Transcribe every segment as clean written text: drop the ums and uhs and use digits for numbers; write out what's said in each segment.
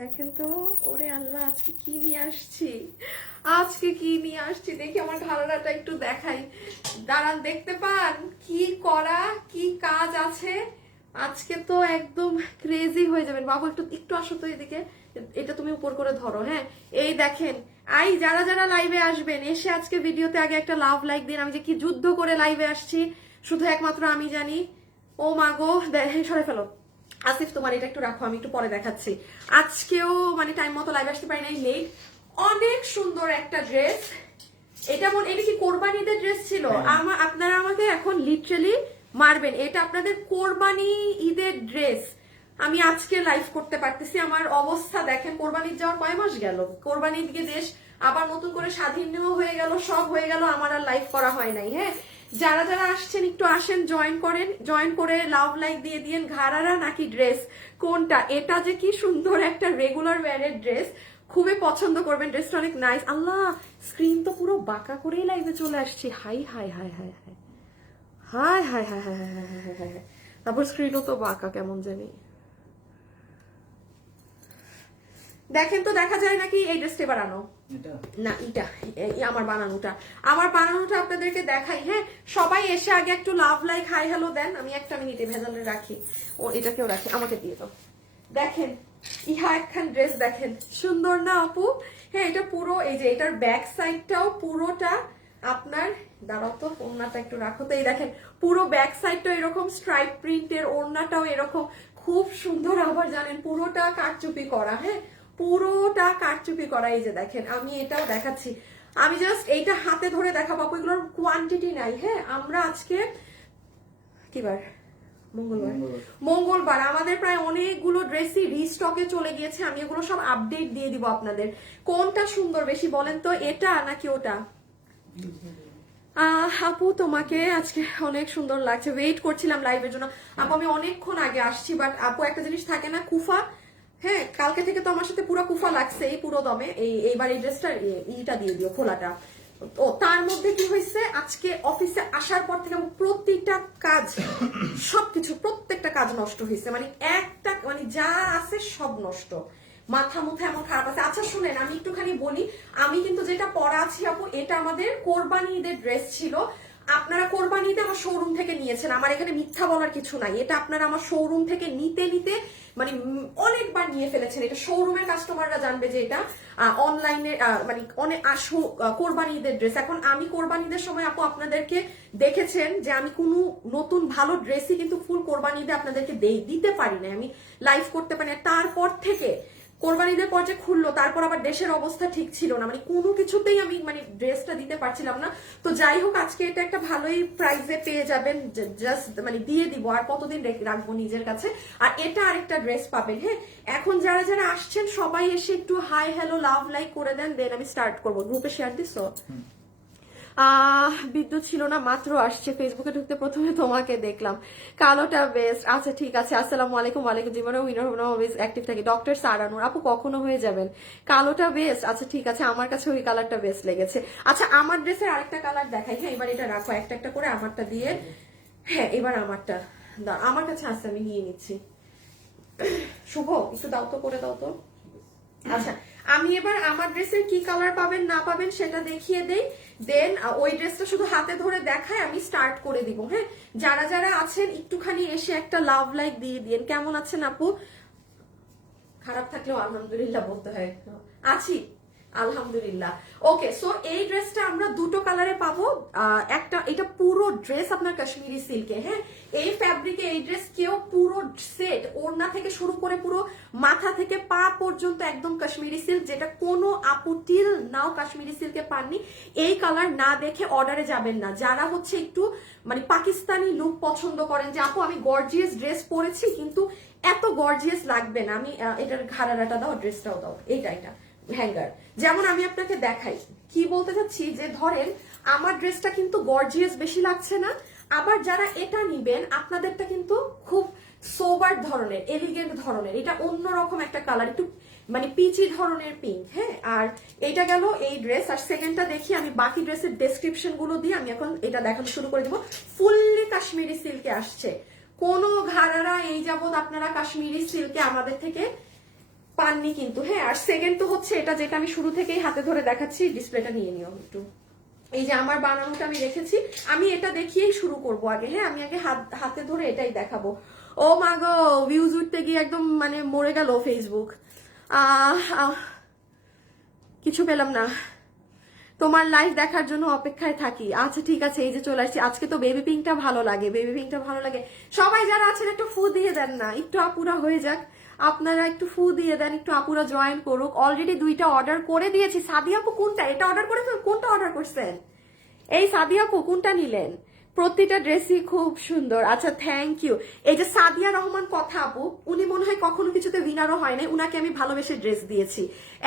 দেখেন তো, ওরে আল্লাহ, আজকে কি নিয়ে আসছি, আজকে কি নিয়ে আসছি দেখি আমার ঘাড়াটা একটু দেখাই। দাঁড়ান, দেখতে পান কি করা, কি কাজ আছে। আজকে তো একদম ক্রেজি হয়ে যাবেন। বাবু একটু একটু আসো তো এদিকে, এটা তুমি উপর করে ধরো। হ্যাঁ, এই দেখেন, যারা যারা লাইভে আসবেন এসে আজকে ভিডিওতে আগে একটা লাভ লাইক দিন। আমি যে কি যুদ্ধ করে লাইভে আসছি শুধু একমাত্র আমি জানি। ও মা গো, সরে ফেলো। আসিফ, তোমার এটা একটু রাখো, আমি একটু পরে দেখাচ্ছি। আজকেও মানে টাইম মতো লাইভ আসতে পারি নাই, লেট। অনেক সুন্দর একটা ড্রেস। এটা কি কোরবানি ঈদের ড্রেস ছিল? আপনারা আমাকে এখন লিটারালি মারবেন। এটা আপনাদের কোরবানি ঈদের ড্রেস। আমি আজকে লাইভ করতে পারতেছি, আমার অবস্থা দেখেন। কোরবানির যাওয়ার কয় মাস গেল, কোরবানির দিকে দেশ আবার নতুন করে স্বাধীন হয়ে গেল, সব হয়ে গেল, আমার আর লাইভ করা হয় নাই। হ্যাঁ, যারা যারা আসছেন একটু আসেন, জয়েন করেন, জয়েন করে লাভ লাইক দিয়ে দিয়েন। ঘাড়ারা নাকি ড্রেস কোনটা? এটা যে কি সুন্দর একটা রেগুলার ওয়্যারের ড্রেস, খুবই পছন্দ করবেন। ড্রেসটা অনেক নাইস। আল্লাহ, স্ক্রিন তো পুরো বাঁকা করেই লাইভে চলে আসছি। High high high high high high high high high high high high high high. তারপর স্ক্রিনও তো বাঁকা কেমন জানি। দেখেন তো, দেখা যায় নাকি এই ড্রেসটা বানানো? না, এটা আমার বানানোটা আপনাদেরকে দেখাই। হ্যাঁ, সবাই এসে আগে একটু লাভ লাইক হাই হ্যালো দেন। আমি একটা মিনিটে ভেজালে রাখি, ও এটাকেও রাখি, আমাকে দিয়ে দাও। দেখেন, ইহা একখান ড্রেস দেখেন, সুন্দর না আপু? হ্যাঁ, এটা পুরো, এই যে এটার ব্যাক সাইডটাও পুরোটা আপনার, দাঁড়াও তো, ওড়নাটা একটু রাখো তো। এই দেখেন, পুরো ব্যাক সাইডটা এরকম স্ট্রাইপ প্রিন্টের, ওড়নাটাও এরকম খুব সুন্দর। আবার জানেন, পুরোটা কারচুপি করা। হ্যাঁ, পুরোটা কারচুপি করা। এই যে দেখেন, আমি এটাও দেখাচ্ছি। আমি জাস্ট এইটা হাতে ধরে দেখাবো, এগুলোর কোয়ান্টিটি নাই। হ্যাঁ, আমরা আজকে কি বার? মঙ্গলবার আমাদের প্রায় অনেকগুলো ড্রেসই রিস্টকে চলে গিয়েছে। আমি এগুলো সব আপডেট দিয়ে দিব আপনাদের। কোনটা সুন্দর বেশি বলেন তো, এটা নাকি ওটা? আপু, তোমাকে আজকে অনেক সুন্দর লাগছে। ওয়েট করছিলাম লাইভের জন্য আপু, আমি অনেকক্ষণ আগে আসছি, বাট আপু একটা জিনিস থাকে না, কুফা। হ্যাঁ, কালকে থেকে তো আমার সাথে পুরো কুফা লাগছে, এই পুরো দমে। এইবার এই ড্রেসটা ইটা দিয়ে দিও, খোলাটা। ও তার মধ্যে কি হয়েছে, আজকে অফিসে আসার পর থেকে প্রতিটা কাজ, সবকিছু, প্রত্যেকটা কাজ নষ্ট হয়েছে। মানে একটা, মানে যা আছে সব নষ্ট। মাথা মুথা এমন খারাপ আছে। আচ্ছা শুনেন, আমি একটুখানি বলি, আমি কিন্তু যেটা পরা আছি আপু, এটা আমাদের কোরবানি ঈদের ড্রেস ছিল। আপনারা কোরবানি ঈদে আমার শোরুম থেকে নিয়েছেন, আমার এখানে মিথ্যা বলার কিছু নাই। এটা আপনারা আমার শোরুম থেকে নিতে নিতে মানে অনেকবার নিয়ে ফেলেছেন। এটা শোরুমের কাস্টমাররা জানবে যে এটা অনলাইনে মানে অনেক কোরবানি ঈদের ড্রেস। এখন আমি কোরবানি ঈদের সময় আপু আপনাদেরকে দেখেছেন যে আমি কোনো নতুন ভালো ড্রেসই কিন্তু ফুল কোরবানি ঈদে আপনাদেরকে দিতে পারি না, আমি লাইভ করতে পারি না। তারপর থেকে কোরবানিদের পর যে খুললো, তারপর আবার দেশের অবস্থা ঠিক ছিল না, মানে কোনো কিছুতেই আমি মানে ড্রেসটা দিতে পারছিলাম না। তো যাই হোক, আজকে এটা একটা ভালোই প্রাইসে পেয়ে যাবেন, জাস্ট মানে দিয়ে দিব। আর কতদিন রাখবো নিজের কাছে। আর এটা আরেকটা ড্রেস পাবেন। হ্যাঁ, এখন যারা যারা আসছেন সবাই এসে একটু হাই হ্যালো লাভ লাইক করে দেন, দেন আমি স্টার্ট করবো। গ্রুপে শেয়ার দিছো? বিদ্যুৎ ছিল না, মাত্র আসছে। ফেসবুকে ঢুকতে প্রথমে তোমাকে দেখলাম। কালোটা বেস্ট। আচ্ছা ঠিক আছে, আসসালামু আলাইকুম। ওয়ালাইকুম। জীবনে উইনার হবো না, অলওয়েজ অ্যাক্টিভ থাকি। ডক্টর সারানুর আপু, কখনো হয়ে যাবেন। কালোটা বেস্ট। আচ্ছা ঠিক আছে, আমার কাছে ওই কালারটা বেস্ট লেগেছে। আচ্ছা, আমার ড্রেসের আরেকটা কালার দেখাই। হ্যাঁ, এবার এটা রাখো একটা একটা করে, আমারটা দিয়ে। হ্যাঁ, এবার আমারটা আমার কাছে আছে, আমি নিয়ে নিচ্ছি। শুভ, একটু দাও তো, করে দাও তো। আচ্ছা, আমি এবার আমার ড্রেসের কি কালার পাবেন না পাবেন সেটা দেখিয়ে দেই, দেন ওই ড্রেসটা শুধু হাতে ধরে দেখায় আমি স্টার্ট করে দিব। হ্যাঁ, যারা যারা আছেন একটুখানি এসে একটা লাভ লাইক দিয়ে দিন। কেমন আছেন আপু? খারাপ থাকলেও আলহামদুলিল্লাহ বলতে হয়, আছি আলহামদুলিল্লাহ। ওকে, সো এই ড্রেসটা আমরা দুটো কালারে পাবো। একটা, এটা পুরো ড্রেস আপনার কাশ্মীরি সিল্কে। হ্যাঁ, এই ফ্যাব্রিকে এই ড্রেস কেউ পুরো সেট, ওড়না থেকে শুরু করে পুরো মাথা থেকে পা পর্যন্ত একদম কাশ্মীরি সিল্ক, যেটা কোনো আপু টিল নাও কাশ্মীরি সিল্কে পাননি। এই কালার না দেখে অর্ডারে যাবেন না। যারা হচ্ছে একটু মানে পাকিস্তানি লুক পছন্দ করেন, যে আপু আমি গর্জিয়াস ড্রেস পরেছি কিন্তু এত গর্জিয়াস লাগবে না, আমি এটার ঘাড়াটা দাও, ড্রেসটাও দাও, এটা হ্যাঙ্গার। যেমন আমি আপনাকে দেখাই, কি বলতে চাচ্ছি, যে ধরেন আমার ড্রেসটা কিন্তু গর্জিয়াস বেশি লাগছে না, আবার যারা এটা নিবেন আপনাদেরটা কিন্তু খুব সোবার ধরনের, এলিগেন্ট ধরনের। এটা অন্যরকম একটা কালার, একটু মানে পিচি ধরনের পিঙ্ক। হ্যাঁ, আর এইটা গেল এই ড্রেস। আর সেকেন্ডটা দেখি, আমি বাকি ড্রেসের ডেসক্রিপশন গুলো দিয়ে আমি এখন এটা দেখানো শুরু করে দিব। ফুললি কাশ্মীরি সিল্কে আসছে। কোন ঘাড়ারা এই যাবত আপনারা কাশ্মীরি সিল্কে আমাদের থেকে পাননি কিন্তু, হ্যাঁ। আর সেকেন্ড তো হচ্ছে এটা, যেটা আমি শুরু থেকেই হাতে ধরে দেখাচ্ছি, ডিসপ্লেটা নিয়ে নিও একটু। এই যে আমার বানানোটা আমি রেখেছি, আমি এটা দেখিয়েই শুরু করব আগে, হ্যাঁ। আমি আগে হাতে ধরে এটাই দেখাবো। ও মা গো, ভিউজ উঠতে গিয়ে একদম মানে মরে গেল ফেসবুক। কিছু পেলাম না। তোমার লাইভ দেখার জন্য অপেক্ষায় থাকি। আচ্ছা ঠিক আছে, এই যে চলে আসছি। আজকে তো বেবি পিঙ্কটা ভালো লাগে, বেবি পিঙ্কটা ভালো লাগে। সবাই যারা আছেন একটু ফু দিয়ে দেন না, একটু আপুরা হয়ে যাক। আপনারা একটু ফু দিয়ে দেন, একটু আপুরা জয়েন করুক। অলরেডি 2টা অর্ডার করে দিয়েছি। সাদিয়া আপু কোনটা, এটা অর্ডার করে কোনটা অর্ডার করছেন? এই সাদিয়া আপু কোনটা নিলেন? প্রতিটা ড্রেসই খুব সুন্দর। আচ্ছা থ্যাংক ইউ। এই যে সাদিয়া রহমান কথা আপু, উনি মনে হয় কখনো কিছুতে উইনারও হয় নাই, উনাকে আমি ভালোবেসে ড্রেস দিয়েছি।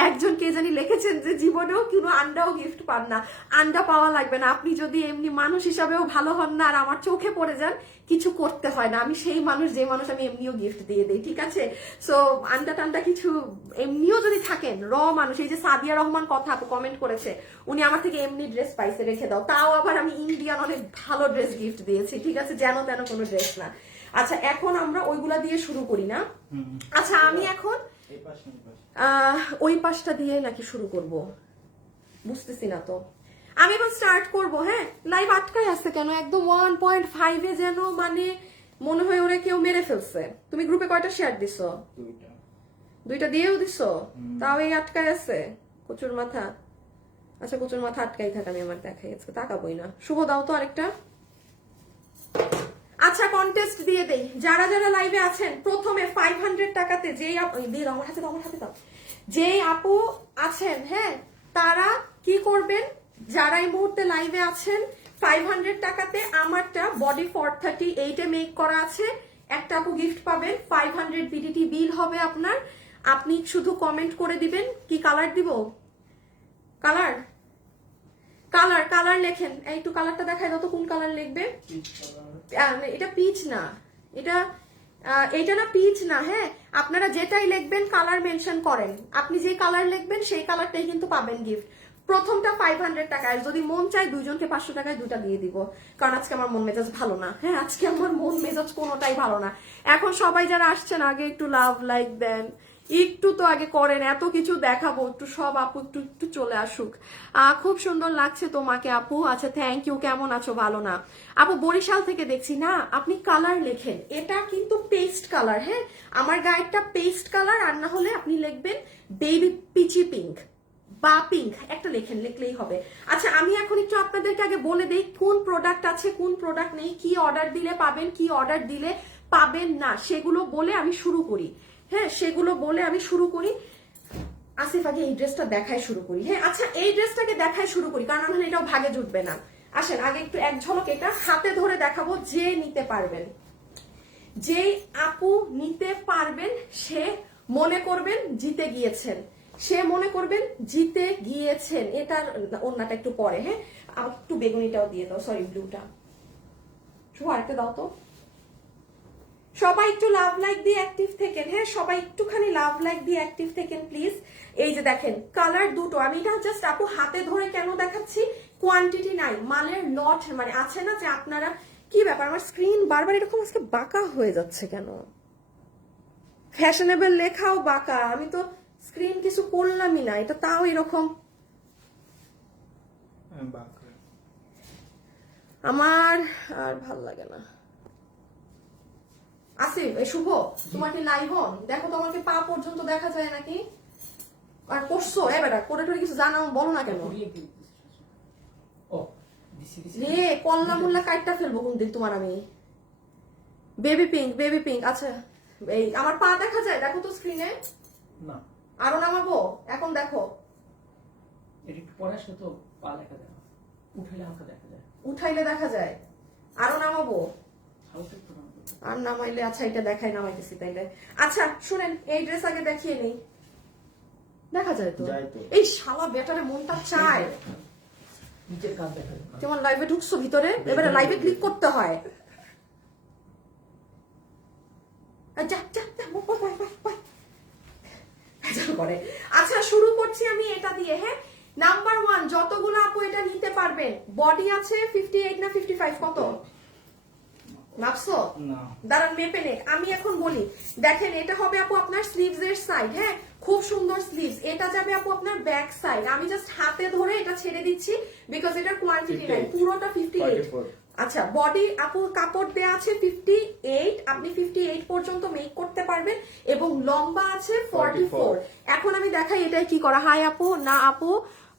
একজন কে জানি লিখেছেন যে জীবনেও কোনো আন্ডাও গিফট পান না। আন্ডা পাওয়া লাগবে না, আপনি যদি এমনি মানুষ হিসাবেও ভালো হন না আর আমার চোখে পড়ে যান, কিছু করতে হয় না। আমি সেই মানুষ, যে মানুষ আমি এমনিও গিফট দিয়ে দিই, ঠিক আছে? সো আন্ডা টান্ডা কিছু, এমনিও যদি থাকেন মানুষ। এই যে সাদিয়া রহমান কথা আপু কমেন্ট করেছে, উনি আমার থেকে এমনি ড্রেস পাইছে, রেখে দাও। তাও আবার আমি ইন্ডিয়ান অনেক ভালো ড্রেস গিফট দিয়েছি, ঠিক আছে? যেন তেন কোনো ড্রেস না। আচ্ছা এখন আমরা ওইগুলা দিয়ে শুরু করি না? আচ্ছা আমি এখন ওই পাশটা দিয়ে নাকি শুরু করব, বুঝতেছি না তো। আমি এখন স্টার্ট করব, হ্যাঁ। লাইভ আটকায় আসছে কেন? একদম 1.5-এ যেন মানে মনে হয় ওরে কেউ মেরে ফেলছে। তুমি গ্রুপে কয়টা শেয়ার দিছো? 2টা দিয়েও দিছো, তাও এই আটকায় আছে। কচুর মাথা। আচ্ছা কচুর মাথা আটকাই থাক, আমি আমার দেখাই, আজকে তাকাবোই না। শুভ দাও তো আরেকটা। আচ্ছা কন্টেস্ট দিয়ে দেই, যারা যারা লাইভে আছেন প্রথমে 500 টাকাতে যেই দিয়ে দাও, আমার হাতে দাও, আমার হাতে দাও। যেই আপু আছেন, হ্যাঁ, তারা কি করবেন? যারা এই মুহূর্তে লাইভে আছেন 500 টাকাতে আমারটা বডি 438-এ মেক করা আছে, একটা আপু গিফট পাবেন। 500 বিডিটি বিল হবে আপনার। আপনি শুধু কমেন্ট করে দিবেন কি কালার দিব। কালার কালার কালার লেখেন, একটু কালারটা দেখাই দাও তো, কোন কালার লিখবে? এটা পিচ না, এটা না পিচ না, হ্যাঁ। আপনারা যেটাই লিখবেন কালার মেনশন করেন, আপনি যে কালার লিখবেন সেই কালারটাই কিন্তু পাবেন গিফট। প্রথমটা 500 টাকায়, যদি মন চায় 2জনকে 500 টাকায় 2টা দিয়ে দিব, কারণ আজকে আমার মন মেজাজ ভালো না, হ্যাঁ। আজকে আমার মন মেজাজ কোনোটাই ভালো না। এখন সবাই যারা আসছেন আগে একটু লাভ লাইক দেন, একটু তো আগে করেন। এত কিছু দেখাবো, একটু সব আপু একটু একটু চলে আসুক। খুব সুন্দর লাগছে তোমাকে আপু। আচ্ছা থ্যাংক ইউ। কেমন আছো? ভালো না আপু, বরিশাল থেকে দেখছি না। আপনি কালার লেখেন, এটা কিন্তু পেস্ট কালার, হ্যাঁ। আমার গাইডটা পেস্ট কালার, আর না হলে আপনি লিখবেন বেবি পিচি পিঙ্ক বা পিঙ্ক, একটা লেখেন, লিখলেই হবে। আচ্ছা আমি এখন একটু আপনাদেরকে আগে বলে দেই কোন প্রোডাক্ট আছে, কোন প্রোডাক্ট নেই, কি অর্ডার দিলে পাবেন, কি অর্ডার দিলে পাবেন না, সেগুলো বলে আমি শুরু করি, হ্যাঁ। সেগুলো বলে আমি শুরু করি। আসিফ আগে এই ড্রেসটা দেখায় শুরু করি, হ্যাঁ। আচ্ছা এই ড্রেসটাকে দেখায় শুরু করি, কারণ আমার এটাও ভাগে জুটবে না। আসেন আগে একটু এক ঝলক এটা হাতে ধরে দেখাবো, যে নিতে পারবেন, যেই আপু নিতে পারবেন সে মনে করবেন জিতে গিয়েছেন, সে মনে করবেন জিতে গিয়েছেন। এটার ওন্নাটা একটু পরে, হ্যাঁ। একটু বেগুনিটাও দিয়ে দাও, সরি ব্লুটা। আরেকটা দাও তো। সবাই একটু লাভ লাইক দিয়ে অ্যাক্টিভ থাকেন, হ্যাঁ। সবাই একটুখানি লাভ লাইক দিয়ে অ্যাক্টিভ থাকেন প্লিজ। এই যে দেখেন কালার দুটো, আমি এটা জাস্ট আপু হাতে ধরে কেন দেখাচ্ছি, কোয়ান্টিটি নাই, মালের লট মানে আছে না, যে আপনারা কি ব্যাপার, আমার স্ক্রিন বারবার এরকম আজকে বাঁকা হয়ে যাচ্ছে কেন? ফ্যাশনেবল লেখাও বাঁকা, আমি তো স্ক্রিন কিছু করলামই না, এটা তাও এরকম। আমার আর ভাল লাগে না। আসিফ এই শুভ, তোমার কি লাইভ অন? দেখো তোমাকে পা পর্যন্ত দেখা যায় নাকি? আর করছো এবারে করে টরে কিছু জানাও, বলো না কেন রে? কল্লা মোল্লা কাটটা ফেলবো কোনদিন তোমার আমি। Baby pink, baby pink. আচ্ছা এই আমার পা দেখা যায়, দেখো তো স্ক্রিনে। না আরো নামাবো, এখন দেখো। এটা একটু পরে আসলে তো পা দেখা যায়, উঠাইলে হালকা দেখা যায়, উঠাইলে দেখা যায়। আরো নামাবো, হালকা একটু নামাবো। আর নামাইলে, আচ্ছা এটা দেখাই, নামাইতেছি তাইলে। আচ্ছা শুনেন, এই ড্রেস আগে দেখিয়ে নেই। দেখা যায় তো? এই শালা বেটারে মনটা চায়। নিচের কাজ দেখা যায়। তোমার লাইভে ঢুকছো ভিতরে, এবারে লাইভে ক্লিক করতে হয়। আচ্ছা শুরু করছি আমি এটা দিয়ে, হ্যাঁ। নাম্বার 1, যতগুলো আপু এটা নিতে পারবেন, বডি আছে 58 না 55, কত মাপছো? দাঁড়ান মেপে নে। আমি এখন বলি, দেখেন এটা হবে আপু আপনার স্লিভস এর সাইড, হ্যাঁ। খুব সুন্দর স্লিভস। এটা যাবে আপু আপনার ব্যাক সাইড, আমি জাস্ট হাতে ধরে এটা ছেড়ে দিচ্ছি বিকজ এটার কোয়ান্টিটি নাই, পুরোটা 58। আচ্ছা বডি আপু কাপড় দেয়া আছে 58, আপনি 58 পর্যন্ত মেক করতে পারবেন এবং লম্বা আছে 44। এখন আমি দেখাই এটাই কি করা। হাই আপু, না আপু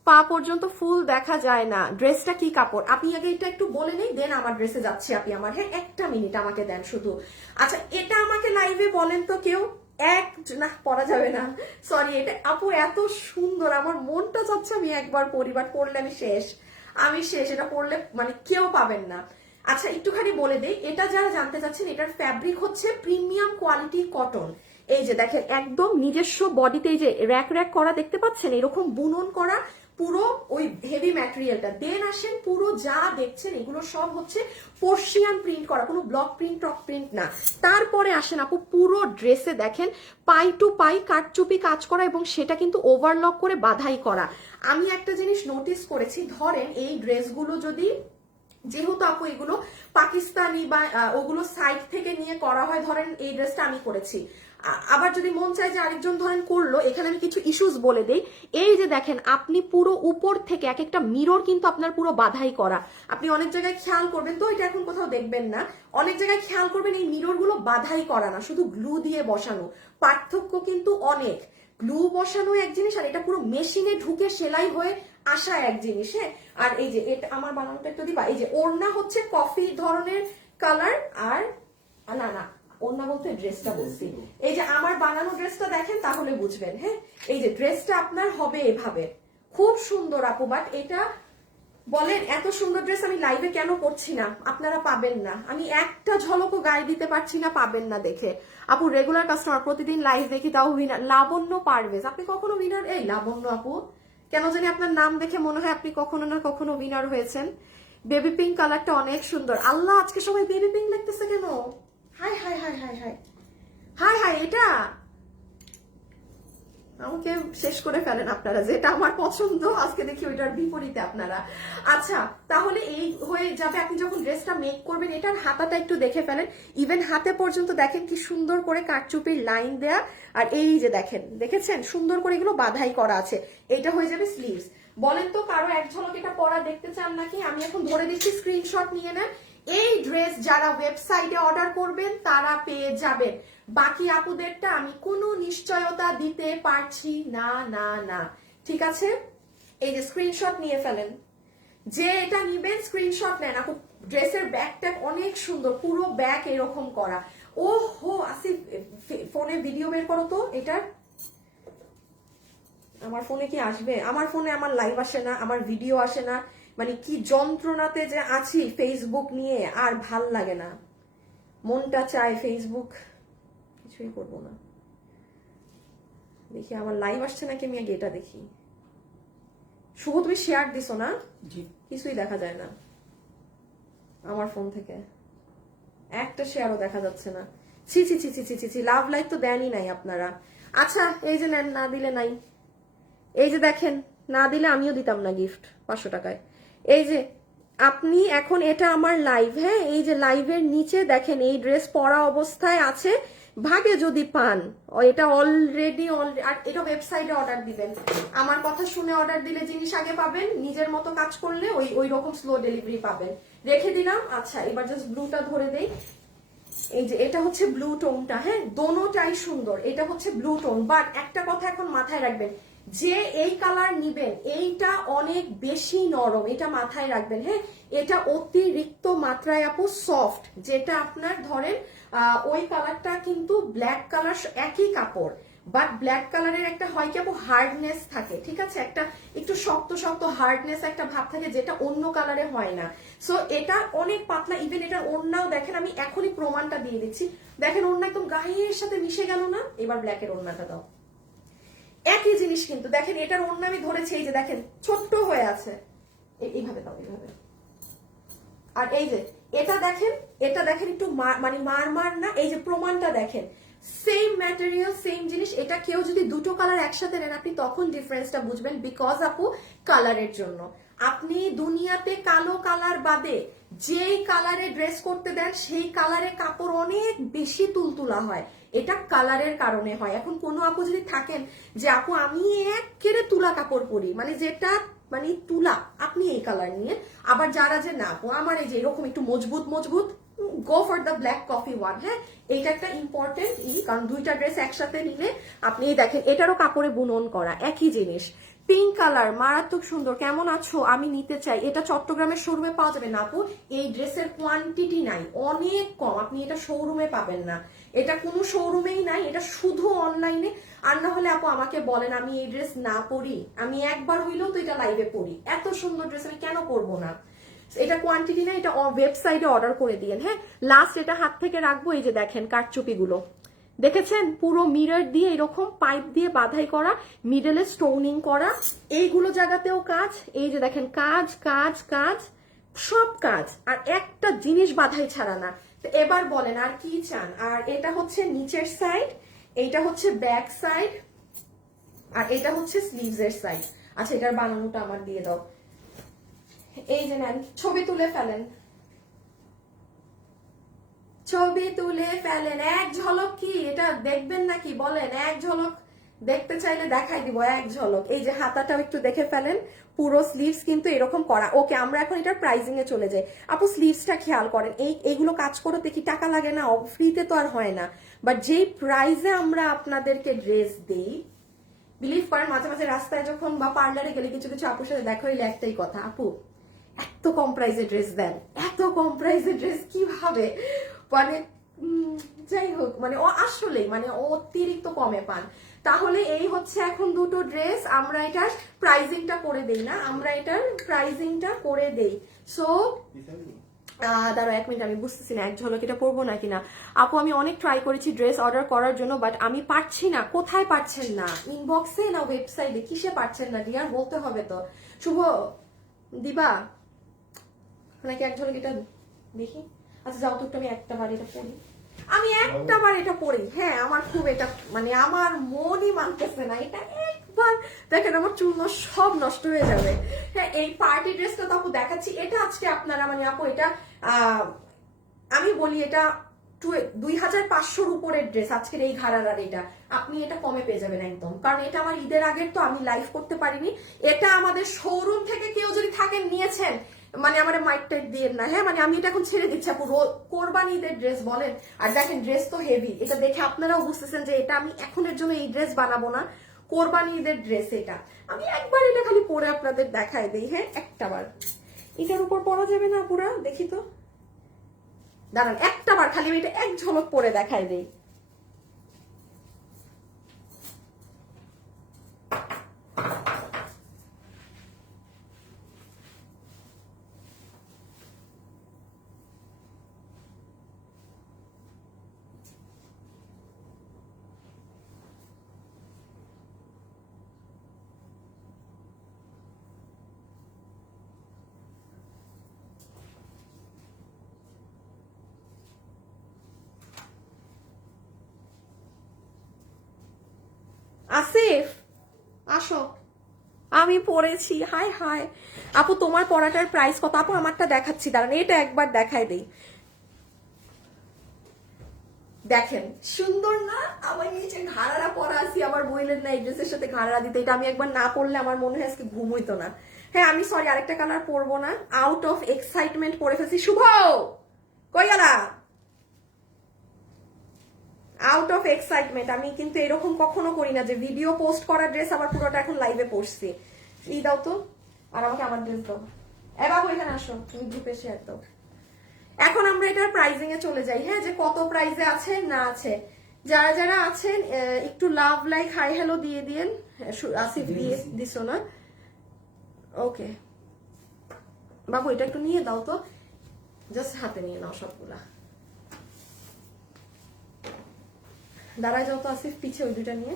পা পর্যন্ত ফুল দেখা যায় না, ড্রেসটা কি কাপড়? আপনি আগে এটা একটু বলে নেই, দেন আমার ড্রেসে যাচ্ছি আপনি আমার। হ্যাঁ একটা মিনিট আমাকে দেন শুধু। আচ্ছা এটা আমাকে লাইভে বলেন তো কেউ, না পরা যাবে না, সরি। এটা আপু এত সুন্দর, আমার মনটা চাচ্ছে আমি একবার পরি, বাট পরলে আমি শেষ, এটা পরলে মানে কেউ পাবেন না। আচ্ছা একটুখানি বলে দেই, এটা যারা জানতে চাচ্ছেন, এটার ফ্যাব্রিক হচ্ছে প্রিমিয়াম কোয়ালিটি কটন। এই যে দেখেন একদম নিজস্ব বডিতে এই যে র্যাক র্যাক করা দেখতে পাচ্ছেন, এরকম বুনন করা পুরো ওই হেভি ম্যাটেরিয়ালটা। দেন আসেন পুরো যা দেখছেন এগুলো সব হচ্ছে পর্শিয়ান প্রিন্ট করা, কোনো ব্লক প্রিন্ট টক প্রিন্ট না। তারপরে আসেন আপু পুরো ড্রেসে দেখেন পাই টু পাই কাটচুপি কাজ করা এবং সেটা কিন্তু ওভারলক করে বাধাই করা। আমি একটা জিনিস নোটিস করেছি, ধরেন এই ড্রেসগুলো যদি, যেহেতু আপু এগুলো পাকিস্তানি বা ওগুলো সাইড থেকে নিয়ে করা হয়, ধরেন এই ড্রেসটা আমি করেছি, আবার যদি মন চায় যে আরেকজন ধরেন করলো, এখানে আমি কিছু ইস্যুস বলে দেই। এই যে দেখেন আপনি পুরো উপর থেকে এক একটা মিরর কিন্তু আপনার পুরো বাধাই করা, আপনি অনেক জায়গায় খেয়াল করবেন, তো এটা এখন কোথাও দেখবেন না, অনেক জায়গায় খেয়াল করবেন এই মিরর গুলো বাধাই করা না, শুধু গ্লু দিয়ে বসানো। পার্থক্য কিন্তু অনেক, গ্লু বসানো এক জিনিস আর এটা পুরো মেশিনে ঢুকে সেলাই হয়ে আসা এক জিনিস। হ্যাঁ আর এই যে এটা আমার বানানোটা একটু দিবা, এই যে ওড়না হচ্ছে কফি ধরনের কালার, আর না না ওড়না বলতে ড্রেসটা বলছি, এই যে আমার বানানো ড্রেসটা দেখেন তাহলে বুঝবেন। হ্যাঁ এই যে ড্রেসটা আপনার হবে এভাবে, খুব সুন্দর আপু। বাট এটা বলেন এত সুন্দর ড্রেস আমি লাইভে কেন করছি না, আপনারা পাবেন না, আমি একটা ঝলকও গায়ে দিতে পারছি না, পাবেন না দেখে। আপু রেগুলার কাস্টমার, প্রতিদিন লাইভ দেখি, তাও উইনার লাবণ্য পারভেজ। আপনি কখনো উইনার, এই লাবণ্য আপু কেন জানি আপনার নাম দেখে মনে হয় আপনি কখনো না কখনো উইনার হয়েছেন। বেবি পিঙ্ক কালারটা অনেক সুন্দর। আল্লাহ আজকে সবাই বেবি পিঙ্ক লাগতেছে কেন? High high high high high high high, এটা আমাকে শেষ করে ফেলেন আপনারা, যেটা আমার পছন্দ আজকে দেখি ওইটার বিপরীতে আপনারা। আচ্ছা তাহলে এই হয়ে যাবে, আপনি যখন ড্রেসটা মেক করবেন এটার হাতাটা একটু দেখে ফেলেন, ইভেন হাতে পর্যন্ত দেখেন কি সুন্দর করে কাটচুপির লাইন দেয়া, আর এই যে দেখেন, দেখেছেন সুন্দর করে এগুলো বাধাই করা আছে। এইটা হয়ে যাবে স্লিভস। বলেন তো কারো এক ঝলক এটা পরা দেখতে চান নাকি? আমি এখন ধরে দিচ্ছি, স্ক্রিনশট নিয়ে নেন। এই ড্রেস যারা ওয়েবসাইটে অর্ডার করবেন তারা পেয়ে যাবেন, বাকি আপুদেরটা আমি কোনো নিশ্চয়তা দিতে পারছি না না না, ঠিক আছে? এই যে স্ক্রিনশট নিয়ে ফেলেন, যে এটা নিবেন স্ক্রিনশট নেন। আপু ড্রেসের ব্যাগটা অনেক সুন্দর, পুরো ব্যাগ এরকম করা। ও হো আসিফ, ফোনে ভিডিও বের করো তো এটার। আমার ফোনে কি আসবে? আমার ফোনে আমার লাইভ আসে না, আমার ভিডিও আসে না, মানে কি যন্ত্রণাতে যে আছি ফেসবুক নিয়ে, আর ভাল লাগে না, মনটা চায় ফেসবুক কিছুই করবো না। দেখি আমার লাইভ আসছে নাকি, আমি আগে এটা দেখি। শুভ তুমি শেয়ার দিছো না? কিছুই দেখা যায় না আমার ফোন থেকে, একটা শেয়ারও দেখা যাচ্ছে না। ছি ছি ছি ছি ছি ছি, লাভ লাইক তো দেনই নাই আপনারা। আচ্ছা এই যে নেন, না দিলে নাই, এই যে দেখেন, না দিলে আমিও দিতাম না গিফট 500 টাকায়। এই যে আপনি এখন, এটা আমার লাইভ, হ্যাঁ এই যে লাইভের নিচে দেখেন এই ড্রেস পরা অবস্থায় আছে, ভাগে যদি পান, এটা অলরেডি আর এটা ওয়েবসাইটে অর্ডার দিবেন, আমার কথা শুনে অর্ডার দিলে জিনিস আগে পাবেন, নিজের মতো কাজ করলে ওই রকম স্লো ডেলিভারি পাবেন। রেখে দিলাম। আচ্ছা এবার জাস্ট ব্লুটা ধরে দেই, এই যে এটা হচ্ছে ব্লু টোনটা, হ্যাঁ দোনোটাই সুন্দর, এটা হচ্ছে ব্লু টোন। বাট একটা কথা এখন মাথায় রাখবেন, যে এই কালার নিবেন এইটা অনেক বেশি নরম, এটা মাথায় রাখবেন। হ্যাঁ এটা অতিরিক্ত মাত্রায় আপু সফট, যেটা আপনার ধরেন ওই কালারটা কিন্তু ব্ল্যাক কালার, একই কাপড়, বাট ব্ল্যাক কালারের একটা হয় কি আপু হার্ডনেস থাকে, ঠিক আছে, একটা একটু শক্ত শক্ত হার্ডনেস একটা ভাব থাকে, যেটা অন্য কালারে হয় না। সো এটা অনেক পাতলা, ইভেন এটার ওড়নাও দেখেন, আমি এখনই প্রমাণটা দিয়ে দিচ্ছি, দেখেন ওড়না একদম গায়ের সাথে মিশে গেল না। এবার ব্ল্যাকের ওড়নাটা দাও, একই জিনিস কিন্তু দেখেন, এটার ওড়না আমি ধরেছি, এই যে দেখেন ছোট্ট হয়ে আছে, এইভাবে দাও এইভাবে। আর এই যে এটা দেখেন, এটা দেখেন একটু মানে মার না, এই যে প্রমাণটা দেখেন, সেম ম্যাটেরিয়াল সেম জিনিস। এটা কেউ যদি দুটো কালার একসাথে নেন আপনি তখন ডিফারেন্সটা বুঝবেন, বিকজ আপু কালারের জন্য। আপনি দুনিয়াতে কালো কালার বাদে যেই কালারে ড্রেস করতে দেন সেই কালারে কাপড় অনেক বেশি তুলতুলা হয়, এটা কালারের কারণে হয়। এখন কোনো আপু যদি থাকেন যে আপু আমি একেবারে তুলা কাপড় পরি, মানে যেটা মানে তুলা, আপনি এই কালার নিয়ে, আবার যারা যে না আপু আমার এই যে এরকম একটু মজবুত মজবুত, go for the black coffee one. হ্যাঁ, এইটা একটা ইম্পর্টেন্ট কারণ দুইটা ড্রেস একসাথে নিলে আপনি দেখেন এটারও কাপড়ে বুনন করা, একই জিনিস। পিঙ্ক কালার মারাত্মক সুন্দর, কেমন আছো, আমি নিতে চাই। এটা চট্টগ্রামের শোরুমে পাওয়া যাবে না আপু, এই ড্রেসের কোয়ান্টিটি নাই, অনেক কম, আপনি এটা শোরুমে পাবেন না, এটা কোনো শোরুমেই নাই, এটা শুধু অনলাইনে। আর না হলে আপু আমাকে বলেন, আমি এই ড্রেস না পরি, আমি একবার হইলেও তো এটা লাইভে পরি, এত সুন্দর ড্রেস আমি কেন পরবো না। এটা কোয়ান্টিটি না, এটা ওয়েবসাইটে অর্ডার করে দিয়েন। হ্যাঁ, লাস্ট এটা হাত থেকে রাখবো, এই যে দেখেন কারচুপি গুলো দেখেছেন, পুরো মিরর দিয়ে এরকম পাইপ দিয়ে বাধাই করা, মিডলে স্টোনিং করা, এইগুলো জায়গাতেও কাজ, এই যে দেখেন কাজ কাজ কাজ, সব কাজ, আর একটা জিনিস বাধাই ছাড়া না। তো এবার বলেন আর কি চান। আর এটা হচ্ছে নিচের সাইড, এইটা হচ্ছে ব্যাক সাইড, আর এটা হচ্ছে স্লিভসের সাইড। আচ্ছা, এটার বানানোটা আমার দিয়ে দাও। এই যে নেন, ছবি তুলে ফেলেন, ছবি তুলে ফেলেন, এক ঝলক কি এটা দেখবেন নাকি বলেন, এক ঝলক দেখতে চাইলে দেখাই দিব, এক ঝলক। এই যে হাতাটাও একটু দেখে ফেলেন, পুরো স্লিভস কিন্তু এরকম করা। ওকে, আমরা এখন এটার প্রাইজিং এ চলে যাই। আপু স্লিভসটা খেয়াল করেন, এইগুলো কাজ করতে কি টাকা লাগে না, ফ্রিতে তো আর হয় না, বাট যেই প্রাইজে আমরা আপনাদেরকে ড্রেস দেই, বিলিভ করেন মাঝে মাঝে রাস্তায় যখন বা পার্লারে গেলে কিছু কিছু আপুর সাথে দেখা হইলে একটাই কথা, আপু এত কম প্রাইসে ড্রেস দেন, এত কম প্রাইসে ড্রেস কিভাবে, মানে যাই হোক, মানে ও আসলেই মানে অতিরিক্ত কমে পান। তাহলে এই হচ্ছে এখন দুটো ড্রেস, আমরা এটার প্রাইজিংটা করে দেই না, আমরা এটার প্রাইজিংটা করে দেই। সো দাঁড়াও 1 মিনিট, আমি বুঝতেছি না এক ঝলক এটা পরবো নাকি না। আপু আমি অনেক ট্রাই করেছি ড্রেস অর্ডার করার জন্য, বাট আমি পারছি না। কোথায় পারছেন না, ইনবক্সে না ওয়েবসাইটে, কিসে পারছেন না ডিয়ার, বলতে হবে তো। শুভ দিবা নাকি এক ঝলক এটা দেখি। আচ্ছা যাও তো, একটু আমি একটা বার এটা পড়ি, আমি একটা বার এটা পড়ি। হ্যাঁ, আমার খুব এটা মানে আমার মনই মানতেছে না, এটা একবার দেখেন আমার চুল সব নষ্ট হয়ে যাবে। হ্যাঁ, এই পার্টি ড্রেসটা তো আপু দেখাচ্ছি, এটা আজকে আপনারা মানে আপু এটা আমি বলি এটা 2500-র উপরের ড্রেস আজকের এই ঘাড়ার, এটা আপনি এটা কমে পেয়ে যাবেন একদম, কারণ এটা আমার ঈদের আগের, তো আমি লাইভ করতে পারিনি। এটা আমাদের শোরুম থেকে কেউ যদি থাকেন নিয়েছেন, মানে আমার মাইক টাইট দিয়ে না। হ্যাঁ, মানে আমি এটা এখন ছেড়ে দিচ্ছি আপু, কোরবানি ঈদের ড্রেস বলেন। আর দেখেন ড্রেস তো হেভি, এটা দেখে আপনারাও বুঝতেছেন যে এটা আমি এখনের জন্য এই ড্রেস বানাবো না, কোরবানি ঈদের ড্রেস এটা। আমি একবার এটা খালি পরে আপনাদের দেখাই দিই। হ্যাঁ, একটা বার এটার উপর পরা যাবে না পুরা, দেখি তো, দাঁড়ান একটা বার খালি আমি এটা এক ঝলক পরে দেখাই দিই। আসিফ আসো, আমি পড়েছি। হাই হাই আপু, তোমার পড়াটার প্রাইস কত? আপু আমারটা দেখাচ্ছি, দাঁড়ান এটা একবার দেখাই দেই। দেখেন সুন্দর না, আমার নিচে ঘাড়ারা পরা আছি, আমার বইলেন না এই ড্রেসের সাথে ঘাড়ারা দিতে, এটা আমি একবার না পরলে আমার মনে হয় আজকে ঘুম হইতো না। হ্যাঁ, আমি সরি আরেকটা কালার পরবো না, আউট অফ এক্সাইটমেন্ট পরে ফেলছি। শুভ কই গেলা? আউট অফ এক্সাইটমেন্ট, আমি কিন্তু এরকম কখনো করি না যে ভিডিও পোস্ট করা ড্রেস আবার পুরোটা এখন লাইভে পড়ছি। ই দাও তো, আর আমাকে আমার ড্রেস দাও। এ বাবু এখানে আসো, তুমি গ্রুপে শেয়ার দাও। এখন আমরা এটার প্রাইজিং এ চলে যাই। হ্যাঁ, যে কত প্রাইসে আছে না আছে, যারা যারা আছেন একটু লাভ লাইক হাই হ্যালো দিয়ে দিন। আসিফ দিয়ে দিছো না? ওকে বাবু এটা একটু নিয়ে দাও তো, জাস্ট হাতে নিয়ে নাও সবগুলা। দাঁড়ায় যাও তো আসিফ, পিছে ওই দুটা নিয়ে।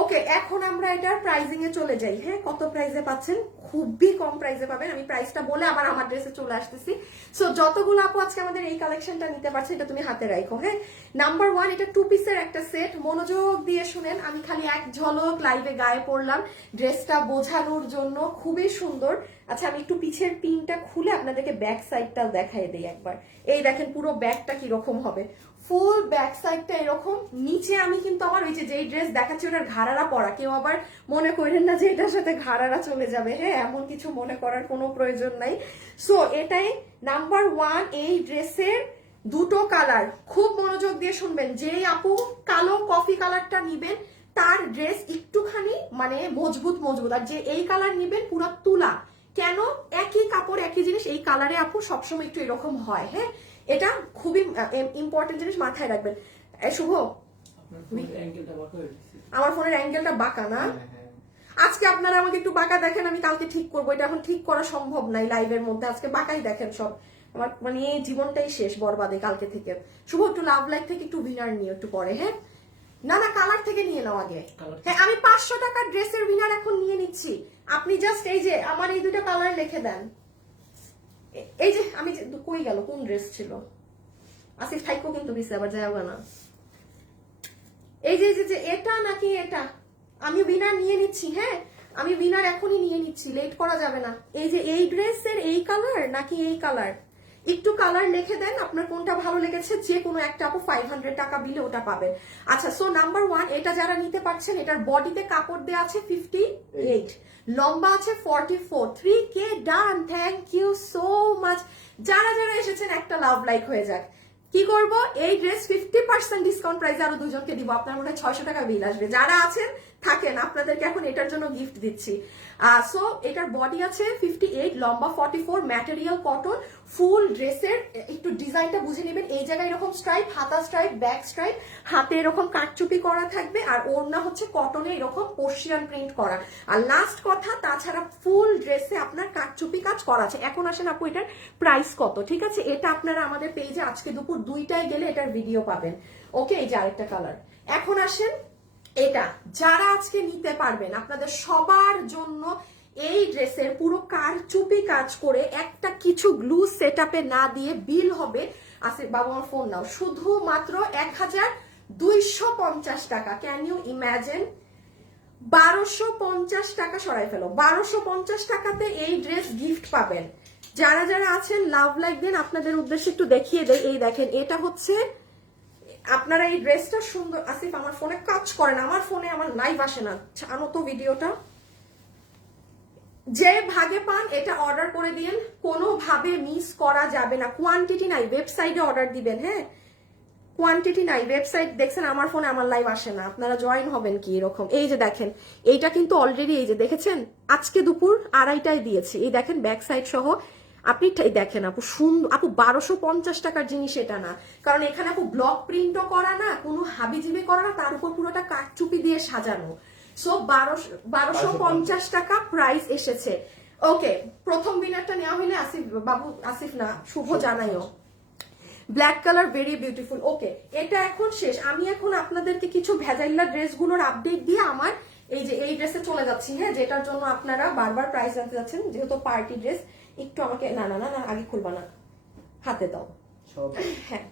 ওকে, এখন আমরা এটার প্রাইজিং এ চলে যাই। হ্যাঁ, কত প্রাইসে পাচ্ছেন? খুবই কম প্রাইসে পাবেন। আমি প্রাইসটা বলে আবার আমার ড্রেসে চলে আসতেছি। সো যতগুলো আপু আজকে আমাদের এই কালেকশনটা নিতে পারছে, এটা তুমি হাতে রাখো। হ্যাঁ, নাম্বার 1 এটা 2 পিসের একটা সেট, মনোযোগ দিয়ে শুনেন, আমি খালি এক ঝলক লাইভে গায়ে পড়লাম ড্রেসটা বোঝানোর জন্য, খুবই সুন্দর। আচ্ছা, আমি একটু পিছের পিনটা খুলে আপনাদেরকে ব্যাক সাইডটাও দেখাই দেই একবার। এই দেখেন পুরো ব্যাগটা কিরকম হবে, ফুল ব্যাক সাইডটা এরকম, নিচে আমি কিন্তু আমার ওই যে যেই ড্রেস দেখাচ্ছি ওটার ঘাড়ারা পরা, কেউ আবার মনে করেন না যে এটার সাথে ঘাড়ারা চলে যাবে, হ্যাঁ এমন কিছু মনে করার কোনো প্রয়োজন নাই। সো এটাই নাম্বার 1 এই ড্রেসের দুটো কালার। খুব মনোযোগ দিয়ে শুনবেন, যেই আপু কালো কফি কালারটা নিবেন তার ড্রেস একটুখানি মানে মজবুত মজবুত, আর যে এই কালার নিবেন পুরো তুলা। কেন? একই কাপড় একই জিনিস, এই কালারে আপু সবসময় একটু এরকম হয়, হ্যাঁ এটা খুবই ইম্পর্টেন্ট জিনিস, মাথায় রাখবেন। শুভ, আপনার ফোনের অ্যাঙ্গেলটা বড় হয়ে গেছে। আমার ফোনের অ্যাঙ্গেলটা বাঁকা না? আজকে আপনারা আমাকে একটু বাঁকা দেখেন, আমি কালকে ঠিক করবো, এটা এখন ঠিক করা সম্ভব নাই লাইভের মধ্যে, আজকে বাঁকাই দেখেন সব। আমার মানে এই জীবনটাই শেষ বরবাদে কালকে থেকে। শুভ একটু লাভ লাইফ থেকে একটু উইনার নিয়ে একটু পরে, হ্যাঁ না না কালার থেকে নিয়ে নাও আগে। হ্যাঁ আমি 500 টাকার ড্রেসের উইনার এখন নিয়ে নিচ্ছি, আপনি জাস্ট এই যে আমার এই দুটো কালার লিখে দেন। এই যে আমি কই গেল, কোন ড্রেস ছিল? আসিফ থাইকো কিন্তু দিছে আবার যাওয়া না। এই যে যে এটা নাকি এটা, আমি উইনার নিয়ে নিচ্ছি, হ্যাঁ আমি উইনার এখনই নিয়ে নিচ্ছি, লেট করা যাবে না। এই যে এই ড্রেসের এই কালার নাকি এই কালার, একটু কালার লিখে দেন আপনার কোনটা ভালো লেগেছে, যে কোনো একটা আপু 500 টাকা বিলে ওটা পাবেন। আচ্ছা সো নাম্বার 1 এটা যারা নিতে পারছেন, এটার বডিতে কাপড় দেওয়া আছে 58, লম্বা আছে 44, 3K done, thank you so much. যারা যারা এসেছেন একটা লাভ লাইক হয়ে যাক। কি করব, এই ড্রেস 50% ডিসকাউন্ট প্রাইসে আরো দুজনকে দিব, আপনার মনে হয় 600 টাকা বিল আসবে। যারা আছেন থাকেন, আপনাদেরকে এখন এটার জন্য গিফট দিচ্ছি। সো এটার বডি আছে 58, লম্বা 44, ম্যাটেরিয়াল কটন, ফুল ড্রেসের একটু ডিজাইনটা বুঝে নেবেন। এই জায়গায় এরকম স্ট্রাইপ, হাতা স্ট্রাইপ, ব্যাক স্ট্রাইপ, হাতে এরকম কাটচুপি করা থাকবে, আর ওড়না হচ্ছে কটনে এরকম পর্সিয়ান প্রিন্ট করা। আর লাস্ট কথা, তাছাড়া ফুল ড্রেসে আপনার কাটচুপি কাজ করা আছে। এখন আসেন আপু এটার প্রাইস কত, ঠিক আছে এটা আপনারা আমাদের পেজে আজকে দুপুর 2টায় গেলে এটার ভিডিও পাবেন। ওকে এই যে আরেকটা কালার। এখন আসেন এটা যারা আজকে নিতে পারবেন, আপনাদের সবার জন্য এই ড্রেসের পুরো কারচুপি কাজ করে একটা কিছু গ্লু সেটআপে না দিয়ে বিল হবে, আসিফ বাবু আমার ফোন নাও, শুধুমাত্র 1250 টাকা। Can you imagine? 1250 টাকা সরাই ফেলো, 1250 টাকাতে এই ড্রেস গিফট পাবেন। যারা যারা আছেন লাভ লাইক দেন, আপনাদের উদ্দেশ্যে একটু দেখিয়ে দেয়। এই দেখেন এটা হচ্ছে আপনারা এই ড্রেসটা সুন্দর। আসিফ আমার ফোনে কাজ করে না, আমার ফোনে আমার লাইভ আসে না, জানো তো ভিডিওটা। যে ভাগে পান এটা অর্ডার করে দিন, কোনোভাবে মিস করা যাবে না। কোয়ান্টিটি নাই, ওয়েবসাইটে অর্ডার দিবেন, হ্যাঁ কোয়ান্টিটি নাই। ওয়েবসাইট দেখছেন আমার ফোনে আমার লাইভ আসে না, আপনারা জয়েন হবেন কি এরকম। এই যে দেখেন এইটা কিন্তু অলরেডি এই যে দেখেছেন আজকে দুপুর 2:30টায় দিয়েছি। এই দেখেন ব্যাক সাইড সহ, আপনি দেখেন আপু সুন্দর। আপু 1250 টাকার জিনিস এটা না, কারণ এখানে আপু ব্লক প্রিন্টও করা না, কোনো হাবিজিবি করা না, তার উপর পুরোটা কাঠচুপি দিয়ে সাজানো। সো 1250 টাকা প্রাইস এসেছে। ওকে প্রথম উইনারটা নেওয়া হইলে আসিফ বাবু, আসিফ না শুভ জানাইও। Black colour very beautiful. Okay এটা এখন শেষ, আমি এখন আপনাদেরকে কিছু ভেজাইলা ড্রেসগুলোর আপডেট দিয়ে আমার এই যে এই ড্রেসে চলে যাচ্ছি, হ্যাঁ যেটার জন্য আপনারা বারবার প্রাইস জানতে যাচ্ছেন, যেহেতু পার্টি ড্রেস। একটু আমাকে না না না না আগে খুলবা না, হাতে দাও। হ্যাঁ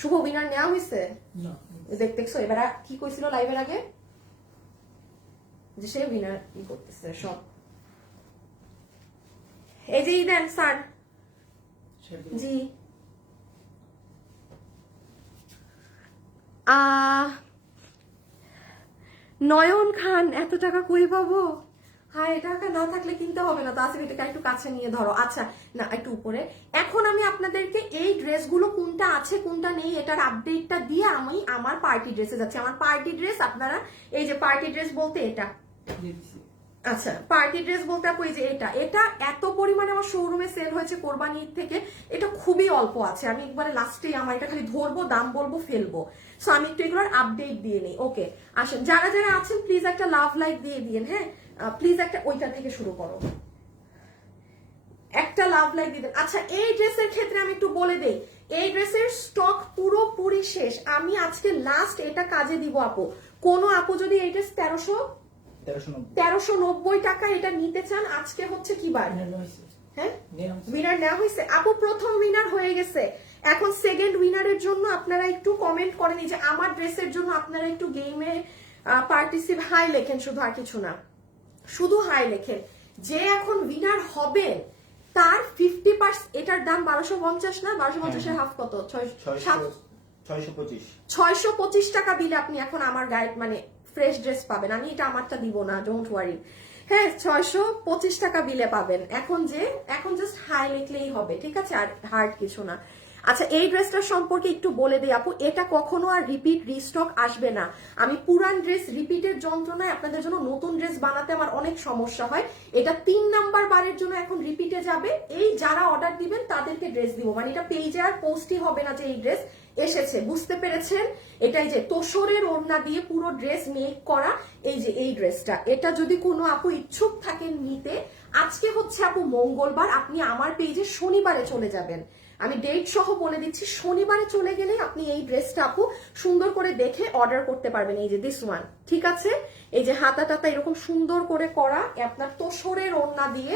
শুভ উইনার নেওয়া হয়েছে, দেখতেছো এবার কি কইছিল লাইভের আগে যে সে উইনার ই করতেছে সব। এই যে দেন স্যার জি। নয়ন খান এত টাকা কই পাবো? হ্যাঁ টাকা না থাকলে কিনতে হবে না তো। আসিফ এটাকে একটু কাছে নিয়ে ধরো, আচ্ছা না একটু উপরে। এখন আমি আপনাদেরকে এই ড্রেসগুলো কোনটা আছে কোনটা নেই এটার আপডেটটা দিয়ে আমি আমার পার্টি ড্রেসে যাচ্ছি। আমার পার্টি ড্রেস আপনারা এই যে পার্টি ড্রেস বলতে এটা, আচ্ছা পার্টি ড্রেস বলতে আপু এই যে এটা এত পরিমাণে আমার শোরুমে সেল হয়েছে কোরবানি ঈদ থেকে, এটা খুবই অল্প আছে। আমি একবারে লাস্টে আমার এটা খালি ধরবো, দাম বলবো, ফেলবো। সো আমি একটু এগুলোর আপডেট দিয়ে নিই। ওকে আসেন যারা যারা আছেন প্লিজ একটা লাভ লাইক দিয়ে দিন, হ্যাঁ প্লিজ একটা ওইটা থেকে শুরু করো, একটা লাভ লাইক দিয়ে দেন। আচ্ছা এই ড্রেসের ক্ষেত্রে আমি একটু বলে দেই, এই ড্রেসের স্টক পুরোপুরি শেষ। আমি আজকে লাস্ট এটা কাজে দিব আপু। কোনো আপু যদি এই ড্রেস 1390 টাকা এটা নিতে চান, আজকে হচ্ছে কি বার, হ্যাঁ উইনার নেওয়া হয়েছে আপু, প্রথম উইনার হয়ে গেছে। এখন সেকেন্ড উইনারের জন্য আপনারা একটু কমেন্ট করেন, যে আমার ড্রেসের জন্য আপনারা একটু গেমে পার্টিসিপেট হাই লেখেন, শুধু আর কিছু না, শুধু হাই লেখেন। যে এখন উইনার হবেন তার 50%, এটার দাম 1250 না, 1250 এর হাফ কত, 625 টাকা দিলে আপনি এখন আমার গায়ে মানে ফ্রেশ ড্রেস পাবেন। আমি এটা আমারটা দিব না, ডোন্ট ওয়ারি। হ্যাঁ, 625 টাকা বিলে পাবেন। এখন জাস্ট হাই লিখলেই হবে, ঠিক আছে, আর হার্ড কিছু না। আচ্ছা, এই ড্রেসটার সম্পর্কে একটু বলে দিই আপু, এটা কখনো আর রিপিট রিস্টক আসবে না। আমি পুরান ড্রেস রিপিটের যন্ত্রণায় আপনাদের জন্য নতুন ড্রেস বানাতে আমার অনেক সমস্যা হয়। এটা 3 নাম্বার বারের জন্য এখন রিপিটে যাবে। এই যারা অর্ডার দিবেন তাদেরকে ড্রেস দিব, মানে এটা পেজে আর পোস্টই হবে না যে এই ড্রেস এসেছে, বুঝতে পেরেছেন? এটাই যে তোষরের ওড়না দিয়ে পুরো ড্রেস মেক করা, এই যে এই ড্রেসটা, এটা যদি কোনো আপু ইচ্ছুক থাকেন নিতে, আজকে হচ্ছে আপু মঙ্গলবার, আপনি আমার পেজে শনিবারে চলে যাবেন। আমি ডেট সহ বলে দিচ্ছি, শনিবারে চলে গেলে আপনি এই ড্রেসটা আপু সুন্দর করে দেখে অর্ডার করতে পারবেন। এই যে দিস ওয়ান, ঠিক আছে, এই যে হাতা টাতা এরকম সুন্দর করে করা, আপনার তোষরের ওড়না দিয়ে।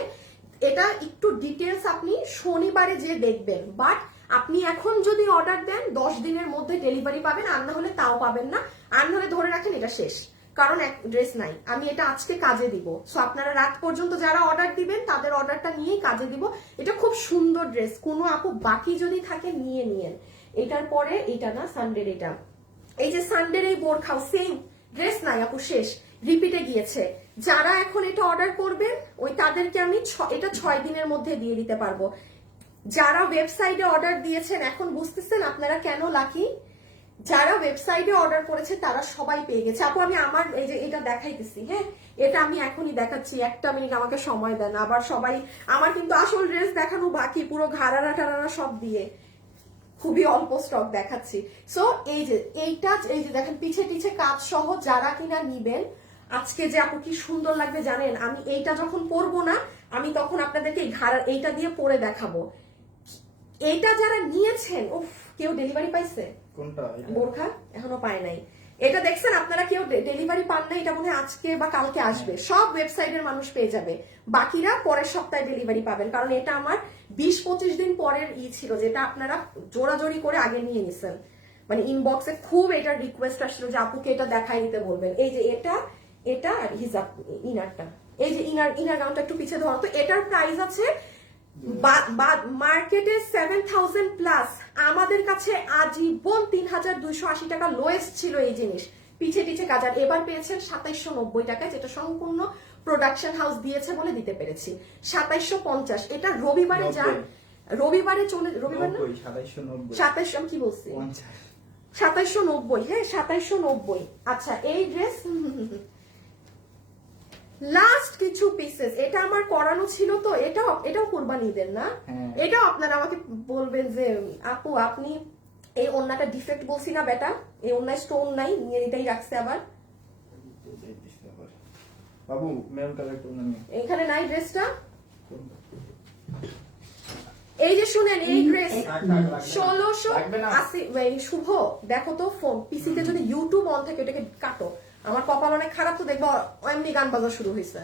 এটা একটু ডিটেলস আপনি শনিবারে যে দেখবেন, বাট আপনি এখন যদি অর্ডার দেন 10 দিনের মধ্যে ডেলিভারি পাবেন, আর না হলে তাও পাবেন না। আর না হলে ধরে রাখেন এটা শেষ, কারণ এক ড্রেস নাই। আমি এটা আজকে কাজে দিব, সো আপনারা রাত পর্যন্ত যারা অর্ডার দিবেন তাদের অর্ডারটা নিয়েই কাজে দিব। এটা খুব সুন্দর ড্রেস, কোনো আপু বাকি যদি থাকে নিয়ে নিয়েন। এটার পরে এটা না সানডের, এটা এই যে সানডের এই বোরখাও সেম ড্রেস নাই আপু, শেষ, রিপিটে গিয়েছে। যারা এখন এটা অর্ডার করবেন ওই তাদেরকে আমি এটা 6 দিনের মধ্যে দিয়ে দিতে পারবো। যারা ওয়েবসাইটে অর্ডার দিয়েছেন এখন বুঝতেছেন আপনারা কেন লাকি। যারা ওয়েবসাইটে অর্ডার করেছে তারা সবাই পেয়ে গেছে আপু। আমি আমার এই যে এটা দেখাইতেছি, হ্যাঁ, এটা আমি এখনই দেখাচ্ছি, 1 মিনিট আমাকে সময় দেন। আবার সবাই, আমার কিন্তু আসল ড্রেস দেখানো বাকি, পুরো ঘাড়ারা টারারা সব দিয়ে খুবই অল্প স্টক দেখাচ্ছি। সো এই যে এইটা, এই যে দেখেন পিছে পিছে কাজ সহ যারা কিনা নিবেন, আজকে যে আপু কি সুন্দর লাগবে জানেন। আমি এইটা যখন পরবো না, আমি তখন আপনাদেরকে এই ঘাড়া এইটা দিয়ে পরে দেখাবো। এইটা যারা নিয়েছেন, উফ, কেউ ডেলিভারি পাইছে? কোনটা? বোরখা এখনো পায় নাই। এটা দেখছেন আপনারা, কেউ ডেলিভারি পান না, এটা মনে হয় আজকে বা কালকে আসবে। সব ওয়েবসাইটের মানুষ পেয়ে যাবে, বাকিরা পরের সপ্তাহে ডেলিভারি পাবেন, কারণ এটা আমার 20-25 দিন পরের ছিল, যেটা আপনারা জোরাজোরি করে আগে নিয়ে নিছেন। মানে ইনবক্সে খুব এটার রিকোয়েস্ট আসছিল যে আপুকে এটা দেখাই দিতে বলবেন। এই যে এটা আর হিজাব ইনারটা, এই যে ইনার গাউনটা একটু পিছিয়ে ধরো তো। এটার প্রাইস আছে মার্কেটে 7000 প্লাস, আমাদের কাছে আজীবন 3280 টাকা লোয়েস্ট ছিল এই জিনিস, পিছে পিছে কাজ। আর এবার পেয়েছেন 2790 টাকায়, যেটা সম্পূর্ণ প্রোডাকশন হাউস দিয়েছে বলে দিতে পেরেছি। 2750, এটা রবিবারে যান, রবিবারে চলে, রবিবার না 27, আমি কি বলছি 2790, হ্যাঁ 2790। আচ্ছা, এই ড্রেস লাস্ট কিছু পিসেস, এটা আমার করানো ছিল তো, এটাও কুরবানি ঈদের না, এটাও আপনারা আমাকে বলবেন যে আপু আপনি এই ওন্নাটা ডিফেক্ট বলছি না বেটা, এই ওন্নায় স্টোন নাই, নিয়ে এটাই রাখছে আবার বাবু। মেরুন কালার তো না, এখানে নাই ড্রেসটা। এই যে শুনেন, এই ড্রেস 1680। শুভ দেখো তো ফোন পিসিতে যদি ইউটিউব অন থাকে ওটাকে কাটো, আমার কপাল অনেক খারাপ তো, দেখবো এমনি গান বাজা শুরু হয়েছে।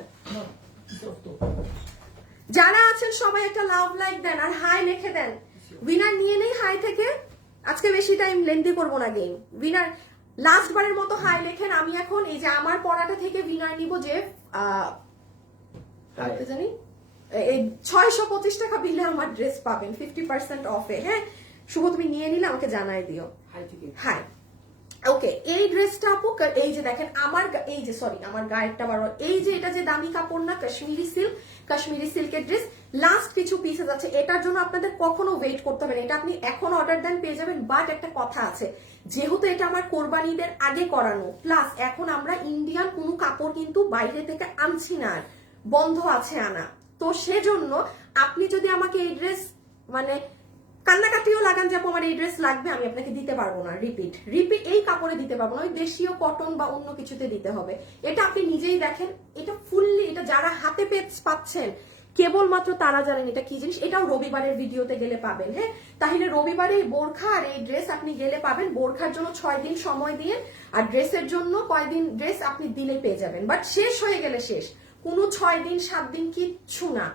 যারা আছেন সবাই একটা লাভ লাইক দেন আর হাই লিখে দেন। উইনার নিয়ে নেই হাই থেকে, আজকে বেশি টাইম লেন্দি করবো না গেম। উইনার লাস্ট বারের মতো হাই লেখেন। আমি এখন এই যে আমার পড়াটা থেকে উইনার নিব যে জানি এই 625 টাকা বিলে আমার ড্রেস পাবেন 50% অফে। হ্যাঁ শুভ, তুমি নিয়ে নিলে আমাকে জানাই দিও। হাই, ওকে, এই ড্রেসটা আপু, এই যে দেখেন আমার এই যে সরি আমার গায়েরটা বারো, এই যে এটা যে দামি কাপড় না, কাশ্মীরি সিল্কের ড্রেস, লাস্ট কিছু পিসেস আছে। এটার জন্য আপনাদের কখনো ওয়েট করতে হবে না, এটা আপনি এখন অর্ডার দেন পেয়ে যাবেন। বাট একটা কথা আছে, যেহেতু এটা আমার কোরবানিদের আগে করানো, প্লাস এখন আমরা ইন্ডিয়ান কোনো কাপড় কিন্তু বাইরে থেকে আনছি না, বন্ধ আছে আনা, তো সেজন্য আপনি যদি আমাকে এই ড্রেস মানে কান্নাকাটিও লাগান যে আমার এই ড্রেস লাগবে, আমি আপনাকে দিতে পারবো না। রিপিট এই কাপড়ে দিতে পারবো না, ওই দেশীয় কটন বা অন্য কিছুতে দিতে হবে। এটা আপনি নিজেই দেখেন, এটা ফুললি, এটা যারা হাতে পাচ্ছেন কেবলমাত্র তারা জানেন এটা কি জিনিস। এটাও রবিবারের ভিডিওতে গেলে পাবেন। হ্যাঁ, তাহলে রবিবারে এই বোরখা আর এই ড্রেস আপনি গেলে পাবেন। বোরখার জন্য 6 দিন সময় দিয়ে, আর ড্রেসের জন্য কয়দিন ড্রেস আপনি দিলে পেয়ে যাবেন। বাট শেষ হয়ে গেলে শেষ, কোনো 6 দিন 7 দিন কিচ্ছু না,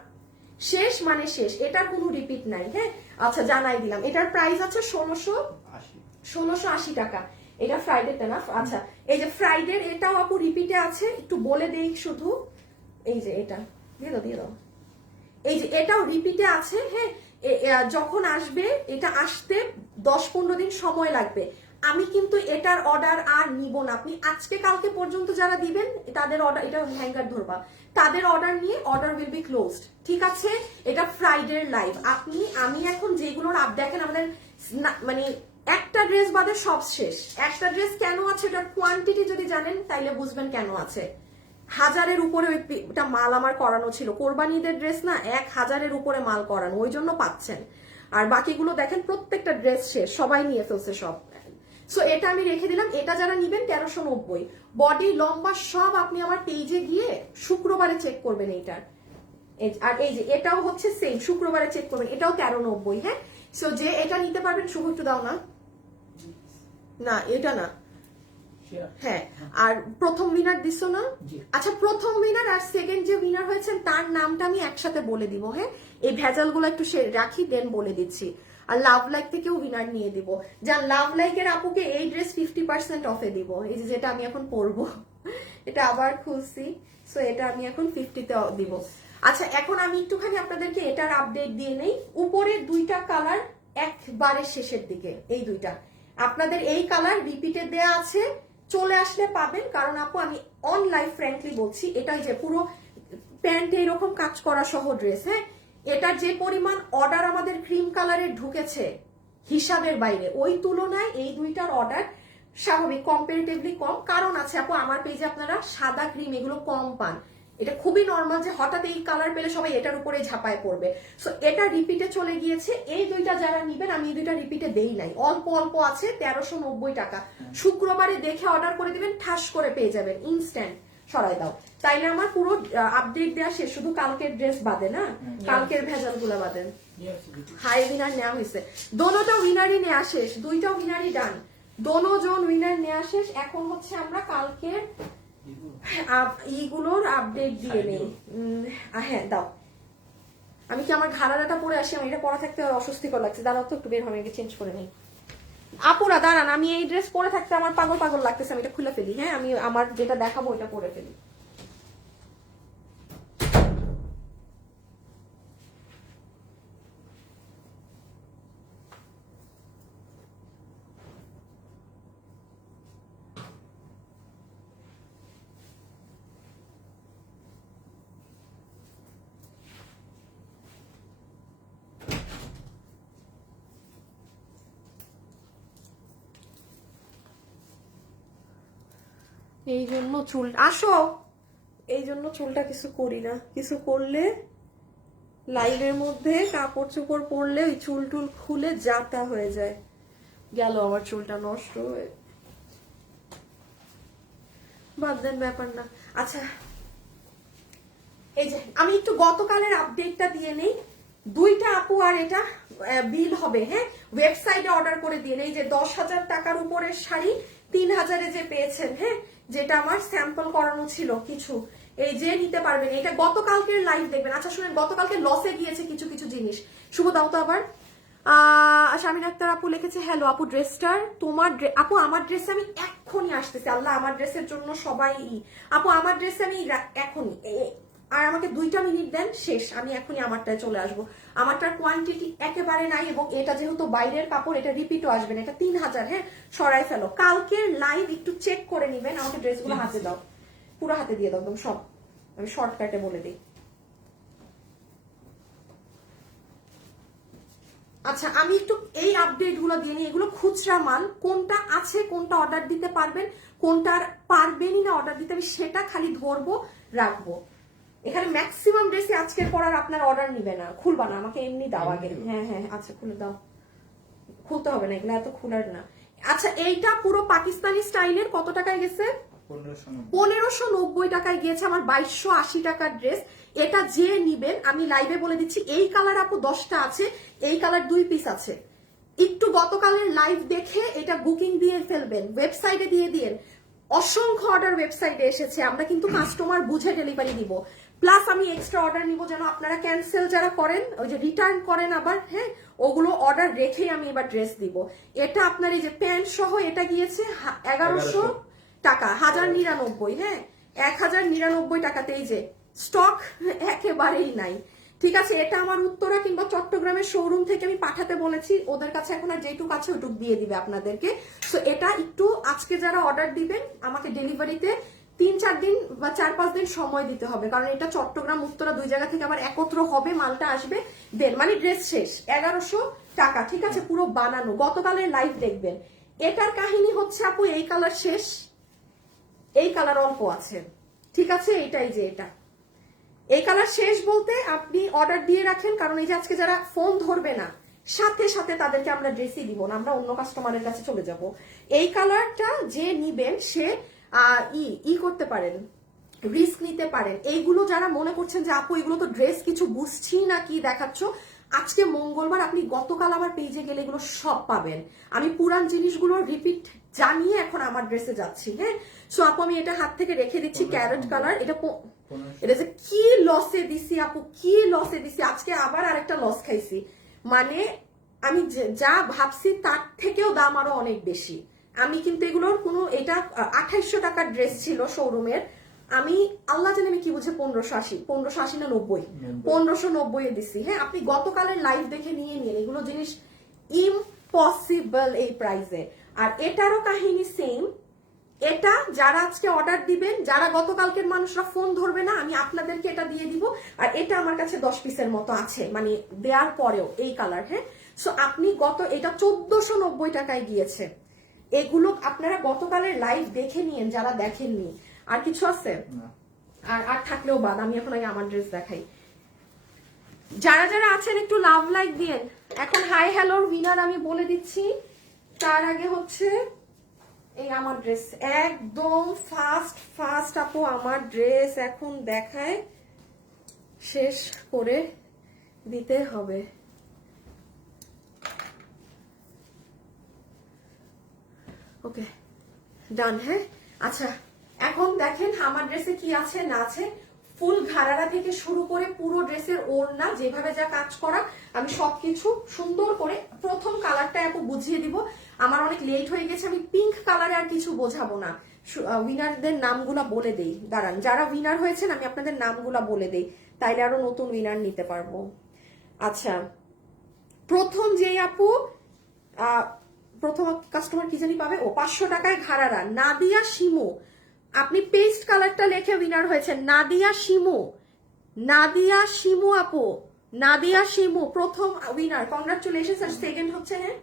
শেষ মানে শেষ, এটার কোনো রিপিট নাই। হ্যাঁ, আচ্ছা জানাই দিলাম। এটার প্রাইস আছে 1680 টাকা। এটা ফ্রাইডেটা না? আচ্ছা, এই যে ফ্রাইডের এটাও আপু রিপিটে আছে, একটু বলে দেই শুধু, এই যে এটা দিয়ে দাও, এই যে এটাও রিপিটে আছে। হ্যাঁ, যখন আসবে এটা আসতে 10-15 দিন সময় লাগবে। আমি কিন্তু এটার অর্ডার আর নিব না। আপনি আজকে কালকে পর্যন্ত যারা দিবেন তাদের অর্ডার, এটা হ্যাঙ্গার ধরবা, তাদের অর্ডার নিয়ে অর্ডার উইল বি ক্লোজড, ঠিক আছে? এটা ফ্রাইডের লাইভ। আমি এখন যেগুলোর আপ দেখেন আমাদের মানে একটা ড্রেস বাদে সব শেষ। একটা ড্রেস কেন আছে, এটার কোয়ান্টিটি যদি জানেন তাইলে বুঝবেন কেন আছে। 1000-এর উপরে ওইটা মাল আমার করানো ছিল, কোরবানিদের ড্রেস না, 1000-এর উপরে মাল করানো, ওই জন্য পাচ্ছেন। আর বাকিগুলো দেখেন প্রত্যেকটা ড্রেস শেষ, সবাই নিয়ে ফেলছে সব। সো এটা আমি রেখে দিলাম। এটা যারা নিবেন 1390, বডি লম্বা সব আপনি আমার পেজে গিয়ে শুক্রবারে চেক করবেন এইটার। আর এই যে এটাও হচ্ছে সেম, শুক্রবারে চেক করবেন, এটাও 1390। হ্যাঁ, সো যে এটা নিতে পারবেন, শুভ একটু দাও না, না এটা না, হ্যাঁ। আর প্রথম উইনার দিছো না? আচ্ছা, প্রথম উইনার আর সেকেন্ড যে উইনার হয়েছেন তার নামটা আমি একসাথে বলে দিব। হ্যাঁ, এই ভেজালগুলো একটু রাখি, দেন বলে দিচ্ছি। আর লাভ লাইক থেকেও উইনার নিয়ে দিব। যার লাভ লাইকের আপুকে এই ড্রেস 50% অফে দিব, এই যে যেটা আমি এখন পরবো, এটা আবার খুলছি, সো এটা আমি এখন 50-তে দিব। আচ্ছা, এখন আমি একটুখানি আপনাদেরকে এটার আপডেট দিয়ে নেই। উপরে দুইটা কালার একবারে শেষের দিকে, এই দুইটা আপনাদের এই কালার রিপিটেড দেয়া আছে, চলে আসলে পাবেন। কারণ আপু আমি অন লাইভ ফ্র্যাঙ্কলি বলছি, এটাই যে পুরো প্যান্ট এইরকম কাজ করা সহ ড্রেস। হ্যাঁ, এটার যে পরিমাণ অর্ডার আমাদের ক্রিম কালারের ঢুকেছে হিসাবের বাইরে, ওই তুলনায় এই দুইটার অর্ডার স্বাভাবিক কম্পারেটিভলি কম। কারণ আছে আপু, আমার পেজে আপনারা সাদা ক্রিম এগুলো কম পান, এটা খুবই নর্মাল যে হঠাৎ এই কালার পেলে সবাই এটার উপরে ঝাঁপায় পড়বে। সো এটা রিপিটে চলে গিয়েছে। এই দুইটা যারা নিবেন, আমি এই দুইটা রিপিটে দেই নাই, অল্প অল্প আছে, 1390 টাকা। শুক্রবারে দেখে অর্ডার করে দিবেন, ঠাস করে পেয়ে যাবেন, ইনস্ট্যান্ট। সরাই দাও, তাইলে আমার পুরো আপডেট দেওয়া শেষ, শুধু কালকের ড্রেস বাদে না, কালকের ভেজাল গুলা বাদেন। হাই উইনার নেওয়া হয়েছে, দোনোটা উইনারই নেওয়া শেষ, দুইটা উইনারই ডান, দোনোজন উইনার নেওয়া শেষ। এখন হচ্ছে আমরা কালকের এইগুলোর আপডেট দিয়ে নেই। হ্যাঁ দাও, আমি কি আমার ঘাড়াটা পরে আসি, আমি এটা পরা থাকতে অস্বস্তিকর লাগছে, দাঁড়াও তো একটু বের হবে, চেঞ্জ করে নেই। আপুরা দাঁড়ান, আমি এই ড্রেস পরে থাকতে আমার পাগল পাগল লাগতেছে, আমি এটা খুলে ফেলি। হ্যাঁ, আমি আমার যেটা দেখাবো এটা পরে ফেলি। এই জন্য চুল, আসো, এই জন্য চুলটা কিছু করি না, কিছু করলে লাইভের মধ্যে কাপড় চোপড় পরলে ওই চুল টুল খুলে জাতা হয়ে যায়। গেল আমার চুলটা নষ্ট হয়ে, বাদ দেন, ব্যাপার না। আচ্ছা, এই যে আমি একটু গতকালের আপডেটটা দিয়ে নেই। দুইটা আপু আর এটা বিল হবে। হ্যাঁ, ওয়েবসাইটে অর্ডার করে দিয়ে নেই, যে 10,000 টাকার উপরের শাড়ি 3000-এ যে পেয়েছেন, হ্যাঁ, যেটা আমার স্যাম্পল করানো ছিল কিছু, এই যে নিতে পারবেন। এটা গতকালকের লাইভ দেখবেন। আচ্ছা শুনেন, গতকালকে লসে গিয়েছে কিছু কিছু জিনিস, শুভ দাও তো আবার। শামিন আক্তার আপু লিখেছে, হ্যালো আপু, ড্রেসটার তোমার আপু আমার ড্রেসে আমি এখনই আসতেছি, আল্লাহ আমার ড্রেসের জন্য সবাই আপু আমার ড্রেসে আমি এখনই, আর আমাকে 2টা মিনিট দেন, শেষ, আমি এখনই আমারটায় চলে আসবো। আমারটার কোয়ান্টিটি একেবারে নাই, এবং এটা যেহেতু বাইরের কাপড়, এটা রিপিটও আসবে না, এটা 3000। হ্যাঁ, সরাই ফেলো। কালকের লাইভ একটু চেক করে নিবেন, আমাকে ড্রেসগুলো হাতে দাও, পুরো হাতে দিয়ে দাও একদম সব, আমি শর্টকাটে বলে দিই। আচ্ছা, আমি একটু এই আপডেট গুলো দিয়ে নিই, এগুলো খুচরা মাল, কোনটা আছে, কোনটা অর্ডার দিতে পারবেন, কোনটা পারবেনই না অর্ডার দিতে, আমি সেটা খালি ধরবো, রাখবো। এখানে ম্যাক্সিমাম ড্রেসে আজকের পর আর আপনার অর্ডার নিবে না, খুলবা না, আমাকে এমনি দাও আগে। হ্যাঁ হ্যাঁ, আচ্ছা খুলে দাও, খুলতে হবে না, এগুলো এত খুলার না। আচ্ছা, এইটা পুরো পাকিস্তানি স্টাইলের কত টাকায় গেছে? 1590 টাকায় গিয়েছে আমার 2280 টাকার ড্রেস। এটা যে নিবেন, আমি লাইভে বলে দিচ্ছি, এই কালার আপু 10টা আছে, এই কালার 2 পিস আছে। একটু গতকালের লাইভ দেখে এটা বুকিং দিয়ে ফেলবেন, ওয়েবসাইটে দিয়ে দিন। অসংখ্য অর্ডার ওয়েবসাইটে এসেছে, আমরা কিন্তু কাস্টমার বুঝে ডেলিভারি দিব। প্লাস আমি এক্সট্রা অর্ডার নিব, যেন আপনারা ক্যান্সেল যারা করেন, ওই যে রিটার্ন করেন আবার, হ্যাঁ, ওগুলো অর্ডার রেখেই আমি এবার ড্রেস দিব। এটা আপনার এই যে প্যান্ট সহ এটা গিয়েছে 1100 টাকা, 1099। হ্যাঁ, 1099 টাকাতেই যে স্টক একেবারেই নাই, ঠিক আছে, এটা আমার উত্তরা কিংবা চট্টগ্রামের শোরুম থেকে আমি পাঠাতে বলেছি, ওদের কাছে এখন আর যেটুক আছে ওইটুক দিয়ে দিবে আপনাদেরকে। সো এটা একটু আজকে যারা অর্ডার দিবেন আমাকে ডেলিভারিতে 3-4 দিন বা 4-5 দিন সময় দিতে হবে, কারণ এটা চট্টগ্রাম উত্তরা দুই জায়গা থেকে আবার একত্র হবে, মালটা আসবে দেন মানে ড্রেস শেষ। 1100 টাকা, ঠিক আছে, পুরো বানানো। গতকালের লাইভ দেখবেন। এটার কাহিনী হচ্ছে আপু এই কালার শেষ, এই কালার অল্প আছে, ঠিক আছে, এটাই যে এটা এই কালার শেষ বলতে আপনি অর্ডার দিয়ে রাখেন, কারণ এই যে আজকে যারা ফোন ধরবে না সাথে সাথে তাদেরকে আমরা ড্রেসই দিব না, আমরা অন্য কাস্টমারের কাছে চলে যাব। এই কালারটা যে নিবেন সে ই করতে পারেন, রিস্ক নিতে পারেন। এইগুলো যারা মনে করছেন যে আপু এগুলো তো ড্রেস কিছু বুঝছি না কি দেখাচ্ছ, আজকে মঙ্গলবার, আপনি গতকাল আমার পেজে গেলে এগুলো সব পাবেন। আমি পুরান জিনিসগুলো রিপিট জানিয়ে এখন আমার ড্রেসে যাচ্ছি। হ্যাঁ, সো আপু আমি এটা হাত থেকে রেখে দিচ্ছি, ক্যারেট কালার। এটা যে কি লসে দিছি আপু, কি লসে দিছি, আজকে আবার আরেকটা লস খাইছি। মানে আমি যা ভাবছি তার থেকেও দাম আরো অনেক বেশি। আমি কিন্তু এগুলোর কোনো, এটা 2800 টাকার ড্রেস ছিল শোরুমের, আমি আল্লাহ জানে আমি কি বুঝে 1580 না 90, 1590 এ দিছি। হ্যাঁ, আপনি গতকালের লাইভ দেখে নিয়ে নিন, এগুলো জিনিস ইম্পসিবল এই প্রাইসে। আর এটারও কাহিনী সেম, এটা যারা আজকে অর্ডার দিবেন, যারা গতকালকের মানুষরা ফোন ধরবে না, আমি আপনাদেরকে এটা দিয়ে দিব। আর এটা আমার কাছে 10 পিসের মতো আছে, মানে দেওয়ার পরেও এই কালার। হ্যাঁ, সো আপনি এটা 1490 টাকায় গিয়েছে। এগুলো আপনারা গতকালের লাইভ দেখে নিন যারা দেখেননি। আর কিছু আছে? আর থাকলেও বাদ, আমি এখন আগে আমার ড্রেস দেখাই। যারা যারা আছেন একটু লাভ লাইক দিয়েন। এখন হাই হ্যালোর উইনার আমি বলে দিচ্ছি, তার আগে হচ্ছে এই আমার ড্রেস একদম ফাস্ট আপু, আমার ড্রেস এখন দেখায় শেষ করে দিতে হবে। ওকে, ডান। হ্যাঁ, আচ্ছা এখন দেখেন আমার ড্রেসে কি আছে না আছে। ফুল ঘাড়ারা থেকে শুরু করে পুরো ড্রেসের ওড়না যেভাবে যা কাজ করা, আমি সবকিছু সুন্দর করে প্রথম কালারটা আপু বুঝিয়ে দিব। আমার অনেক লেট হয়ে গেছে, আমি পিঙ্ক কালারে আর কিছু বোঝাবো না। উইনারদের নামগুলা বলে দেই, দাঁড়ান, যারা উইনার হয়েছেন আমি আপনাদের নামগুলা বলে দেই, তাইলে আরো নতুন উইনার নিতে পারবো। আচ্ছা, প্রথম যেই আপু প্রথম কাস্টমার কি জানি পাবে, ও 500 টাকায় ঘাড়ারা, নাদিয়া শিমু। আপনি পেস্ট কালারটা লিখে উইনার হয়েছে নাদিয়া শিমু। নাদিয়া শিমু আপু, নাদিয়া শিমু প্রথম উইনার, কংগ্রাচুলেশন। আর সেকেন্ড হচ্ছে, হ্যাঁ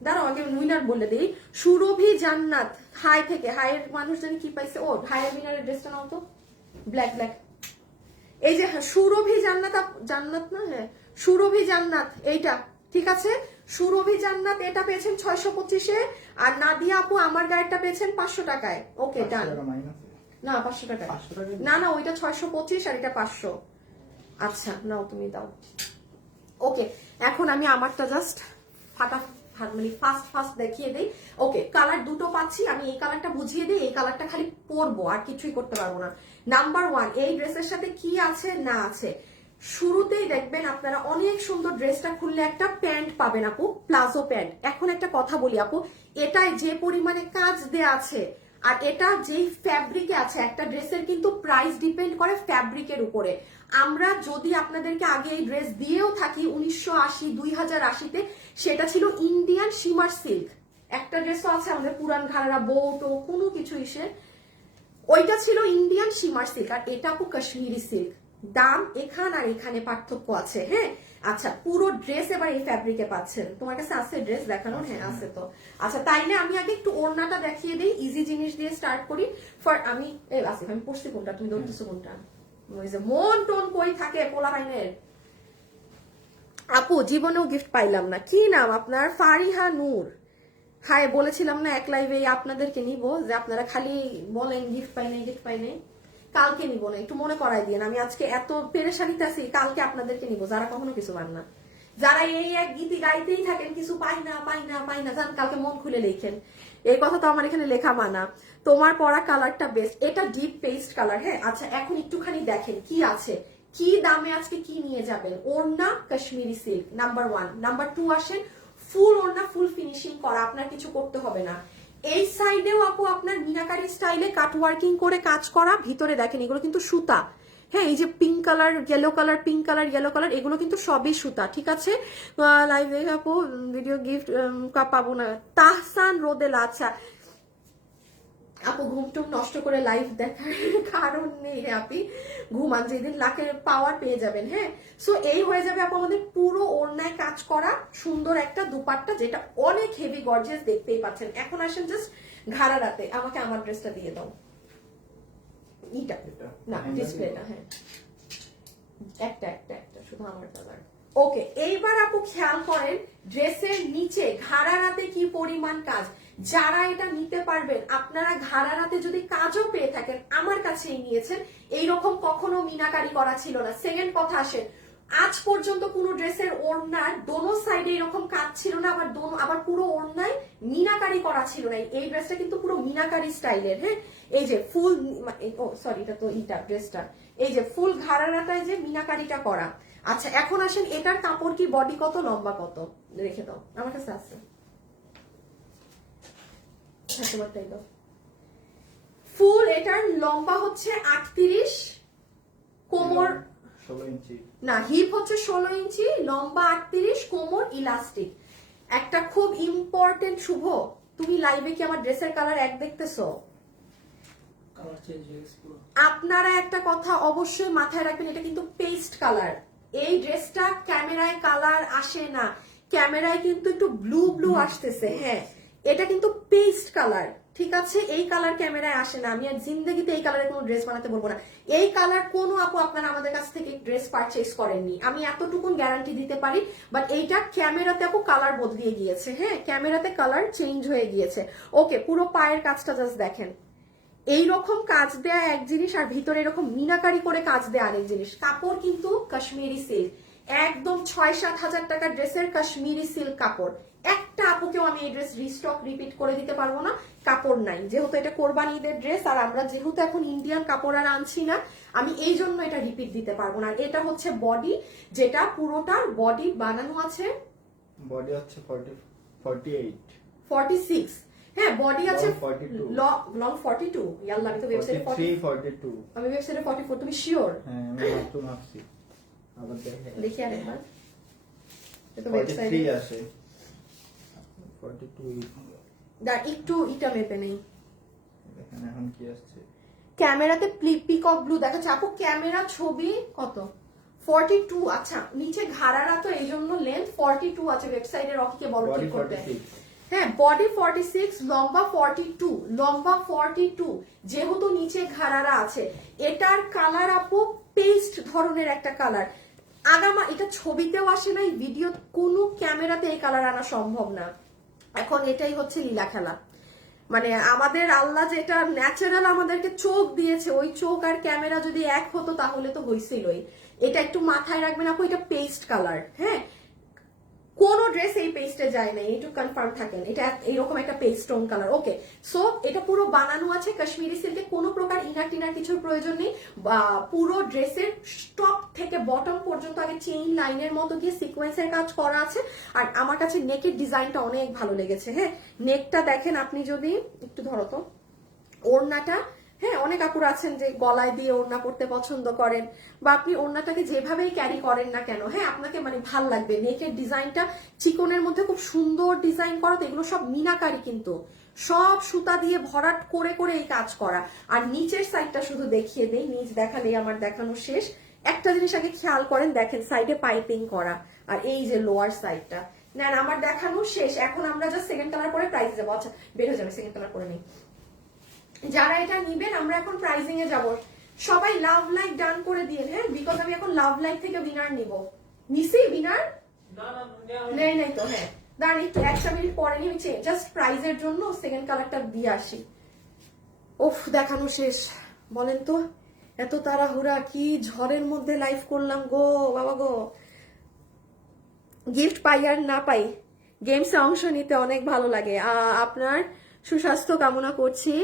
দাঁড়াও আগে উইনার বলে দিই, সুরভি জান্নাত। হাই থেকে, হাইয়ের মানুষ জানি কি পাইছে, ও হাইয়ের উইনারের ড্রেসটা নাও তো, ব্ল্যাক ব্ল্যাক। এই যে সুরভি জান্নাত, জান্নাত না, হ্যাঁ সুরভি জান্নাত, এইটা ঠিক আছে। সুরভি জান্নাত এটা পেয়েছেন 625-এ, আর নাদিয়া আপু আমার গাড়িটা পেয়েছেন 500 টাকায়। ওকে ডান। না 500 টাকায় না, না ওইটা 625 আর এটা 500। আচ্ছা নাও তুমি দাও। ওকে, এখন আমি আমারটা জাস্ট মানে ফাস্ট দেখিয়ে দেই। ওকে, কালার দুটো পাচ্ছি, আমি এই কালারটা বুঝিয়ে দিই, এই কালারটা খালি পরবো আর কিছুই করতে পারবো না। নাম্বার 1, এই ড্রেসের সাথে কি আছে না আছে। শুরুতেই দেখবেন আপনারা অনেক সুন্দর, ড্রেসটা খুললে একটা প্যান্ট পাবেন আপু, প্লাজো প্যান্ট। এখন একটা কথা বলি আপু, এটাই যে পরিমাণে কাজ দেয়া আছে আর এটা যেই ফ্যাব্রিকে আছে, একটা ড্রেসের কিন্তু প্রাইস ডিপেন্ড করে ফ্যাব্রিকের উপরে। আমরা যদি আপনাদেরকে আগে এই ড্রেস দিয়েও থাকি 1980 2080-তে, সেটা ছিল ইন্ডিয়ান শিমার সিল্ক। একটা ড্রেসও আছে আমাদের পুরান ঘাড়া বউটো কোনো কিছু ইসে, ওইটা ছিল ইন্ডিয়ান শিমার সিল্ক, আর এটা আপু কাশ্মীরি সিল্ক। দাম এখান আর এখানে পার্থক্য আছে। হ্যাঁ, আচ্ছা পুরো ড্রেস এবার এই ফ্যাব্রিকে পাচ্ছেন। তোমার কাছে আছে ড্রেস দেখানোর? হ্যাঁ আছে তো। আচ্ছা তাইলে আমি আগে একটু ওড়নাটা দেখিয়ে দিই, ইজি জিনিস দিয়ে স্টার্ট করি। আমি আসিফ, আমি পড়ছি কোনটা, তুমি ধরতেছো কোনটা? ওই যে মন টোন কই থাকে পোলা ভাইনের। আপু জীবনেও গিফট পাইলাম না, কি নাম আপনার? ফারিহা নূর। হাই, বলেছিলাম না এক লাইভে আপনাদেরকে নিব, যে আপনারা খালি বলেন গিফট পাই নাই গিফট পাই নাই। কালকে নিব না, একটু মনে করাই দিয়ে। আমি আজকে এত পেরেশানিতে আছি, কালকে আপনাদেরকে নিব যারা কখনো কিছু পান না, যারা এই এক গীতি গাইতেই থাকেন কিছু পাই না পাই না পাই না, যান কালকে মন খুলে লেখেন। এই কথা তো আমার এখানে লেখা মানা। তোমার পরা কালারটা বেস্ট, এটা ডিপ পেস্ট কালার। হ্যাঁ আচ্ছা, এখন একটুখানি দেখেন কি আছে, কি দামে আজকে কি নিয়ে যাবেন। ওড়না কাশ্মীরি সিল্ক নাম্বার 1, নাম্বার 2 আসেন ফুল ওড়না, ফুল ফিনিশিং করা, আপনার কিছু করতে হবে না। এই সাইডেও আপু আপনার মিনাকারি স্টাইলে কাট ওয়ার্কিং করে কাজ করা, ভিতরে দেখেন এগুলো কিন্তু সুতা, হ্যাঁ, এই যে pink colour, yellow colour, pink colour, yellow colour, এগুলো কিন্তু সবই সুতা, ঠিক আছে? লাইভে আপু ভিডিও গিফট পাবো না। তাহসান রোদেলা, আচ্ছা আপু ঘুমটুম নষ্ট করে লাইভ দেখার কারণ নেই। হ্যাঁ আপনি ঘুমান, যেদিন লাখের পাওয়ার পেয়ে যাবেন। হ্যাঁ, সো এই হয়ে যাবে আপু আমাদের পুরো ওড়নায় কাজ করা সুন্দর একটা দুপাট্টা, যেটা অনেক হেভি গর্জিয়াস, দেখতেই পাচ্ছেন। এখন আসেন জাস্ট ঘাড়ারাতে, আমাকে আমার ড্রেসটা দিয়ে দাও, ইটা না ডিসপ্লেটা, হ্যাঁ একটা একটা একটা শুধু আমার কালার। ওকে, এইবার আপু খেয়াল করেন ড্রেসের নিচে ঘাড়ারাতে কি পরিমাণ কাজ। যারা এটা নিতে পারবেন, আপনারা ঘাড়ারাতে যদি কাজও পেয়ে থাকেন, আমার কাছেই নিয়েছেন, এইরকম কখনো মিনাকারি করা ছিল না। সেকেন্ড কথা আসেন, আজ পর্যন্ত কোনো ড্রেসের ওড়নার দোনো সাইডে এরকম কাজ ছিল না, আবার পুরো ওড়নায় মিনাকারি করা ছিল না। এই ড্রেসটা কিন্তু পুরো মিনাকারি স্টাইলের। হ্যাঁ, এই যে ফুল, ও সরি এটা তো ইটা ড্রেসটা, এই যে ফুল ঘাড়ারাটায় যে মিনাকারিটা করা। আচ্ছা এখন আসেন, এটার কাপড় কি, বডি কত, লম্বা কত, রেখে দাও, আমার কাছে আছে। ফুল এটার লম্বা হচ্ছে 38, কোমর 16 ইঞ্চি, না হিপ হচ্ছে 16 ইঞ্চি, লম্বা 38, কোমর ইলাস্টিক। একটা খুব ইম্পর্টেন্ট, শুভ তুমি লাইভে কি আমার ড্রেসের কালার এক দেখতেছো? কালার চেঞ্জ হয়ে গেছে পুরো। আপনারা একটা কথা অবশ্যই মাথায় রাখবেন, এটা কিন্তু পেস্ট কালার। এই ড্রেসটা ক্যামেরায় কালার আসে না, ক্যামেরায় কিন্তু একটু ব্লু ব্লু আসতেছে। হ্যাঁ, এটা কিন্তু পেস্ট কালার, ঠিক আছে? এই কালার ক্যামেরায় আসে না। আমি আর জিন্দগিতে এই কালারে কোনো ড্রেস বানাতে বলবো না। এই কালার কোনো আপু আপনারা আমাদের কাছ থেকে ড্রেস পারচেজ করেননি, আমি এতটুকু গ্যারান্টি দিতে পারি। বাট এইটা ক্যামেরাতে আপু কালার বদলিয়ে গিয়েছে। হ্যাঁ, ক্যামেরাতে কালার চেঞ্জ হয়ে গিয়েছে। ওকে, পুরো পায়ের কাজটা জাস্ট দেখেন, এইরকম কাজ দেয়া এক জিনিস, আর ভিতরে এরকম মিনাকারি করে কাজ দেয়া আরেক জিনিস। কাপড় কিন্তু কাশ্মীরি সিল্ক, একদম 6-7 হাজার টাকার ড্রেসের কাশ্মীরি সিল্ক কাপড়। একটা আপুকেও আমি এই ড্রেস রিস্টক রিপিট করে দিতে পারবো না, কাপড় নাই। যেহেতু এটা কোরবানি ঈদের ড্রেস, আর আমরা যেহেতু এখন ইন্ডিয়ান কাপড় আর আনছি না, আমি এই জন্য এটা রিপিট দিতে পারবো না। আর এটা হচ্ছে বডি, যেটা পুরোটার বডি বানানো আছে, বডি হচ্ছে 48, 46। হ্যাঁ, বডি আছে Long 42, লং 42। ইয়াল্লা, আমি তো ওয়েবসাইটে 43, 42। আমি ওয়েবসাইটে 44। তুমি শিওর? হ্যাঁ আমি মাত্র মাপছি, আবার দেখি আরেকবার। এটা তো 43 ওয়েবসাইটে আসে, 42 একটু ইটা মেপে নেই। দেখেন এখন কি আসছে। ক্যামেরাতে পিকক ব্লু দেখাচ্ছে আপু, ক্যামেরা ছবি কত, 42। আচ্ছা, নিচে ঘাড়ারা তো এই জন্য লেন্থ 42 আছে। ওয়েবসাইটে রকিকে বলো বডি ঠিক করতে। 46, হ্যাঁ, বডি 46, লম্বা 42, লম্বা 42, যেহেতু নিচে ঘাড়ারা আছে। এটার কালার আপু পেস্ট ধরনের একটা কালার, আগামা এটা ছবিতেও আসে নাই, ভিডিও কোনো ক্যামেরাতে এই কালার আনা সম্ভব না। এখন এটাই হচ্ছে লীলা খেলা, মানে আমাদের আল্লাহ যেটা ন্যাচারাল আমাদেরকে চোখ দিয়েছে, ওই চোখ আর ক্যামেরা যদি এক হতো তাহলে তো হইছিলই। এটা একটু মাথায় রাখবেন আপু, এটা পেস্ট কালার। হ্যাঁ, কোন ড্রেস এই পেস্টে যায় না, একটু কনফার্ম থাকেন। এটা এইরকম একটা পেস্ট টোন কালার। ওকে, সো এটা পুরো বানানো আছে কাশ্মীরি সিল্কে, কোনো প্রকার ইনার টিনার কিছুর প্রয়োজন নেই। পুরো ড্রেসের টপ থেকে বটম পর্যন্ত আগে চেইন লাইনের মতো গিয়ে সিকোয়েন্সের কাজ করা আছে। আর আমার কাছে নেকের ডিজাইনটা অনেক ভালো লেগেছে। হ্যাঁ, নেকটা দেখেন, আপনি যদি একটু ধরো তো ওড়নাটা, হ্যাঁ অনেক আপুর আছেন যে গলায় দিয়ে ওড়না পড়তে পছন্দ করেন, বা আপনি ওড়নাটাকে যেভাবেই ক্যারি করেন না কেন, হ্যাঁ আপনাকে মানে ভাল লাগবে। নেকের ডিজাইনটা চিকনের মধ্যে খুব সুন্দর ডিজাইন করা, তো এগুলো সব মিনাকারি, কিন্তু সব সুতা দিয়ে ভরাট করে করে এই কাজ করা। আর নিচের সাইডটা শুধু দেখিয়ে দেই, নিচ দেখালেই আমার দেখানো শেষ। একটা জিনিস আগে খেয়াল করেন, দেখেন সাইডে পাইপিং করা, আর এই যে লোয়ার সাইডটা নেন। আমার দেখানো শেষ, এখন আমরা জাস্ট সেকেন্ড কালার পরে প্রাইস যাবো। আচ্ছা বের হয়ে যাবে, সেকেন্ড কালার পরে নেই। যারা এটা নিবেন আমরা এখন প্রাইজিং এ যাব। সবাই লাভ লাইক ডান করে দিয়ে, হ্যাঁ বিকজ আমি এখন লাভ লাইক থেকে উইনার নিব। নিছি উইনার নেই নাই তো? হ্যাঁ দাঁড়ান একটু, একটা মিনিট পরে নিয়েছি, জাস্ট প্রাইজের জন্য সেকেন্ড কালারটা দিয়ে আসি। ওফ, দেখানো শেষ। বলেন তো এত তাড়াহুড়া, কি ঝড়ের মধ্যে লাইভ করলাম গো বাবা গো। গিফট পাই আর না পাই, গেমসে অংশ নিতে অনেক ভালো লাগে। আপনার সুস্বাস্থ্য কামনা করছি।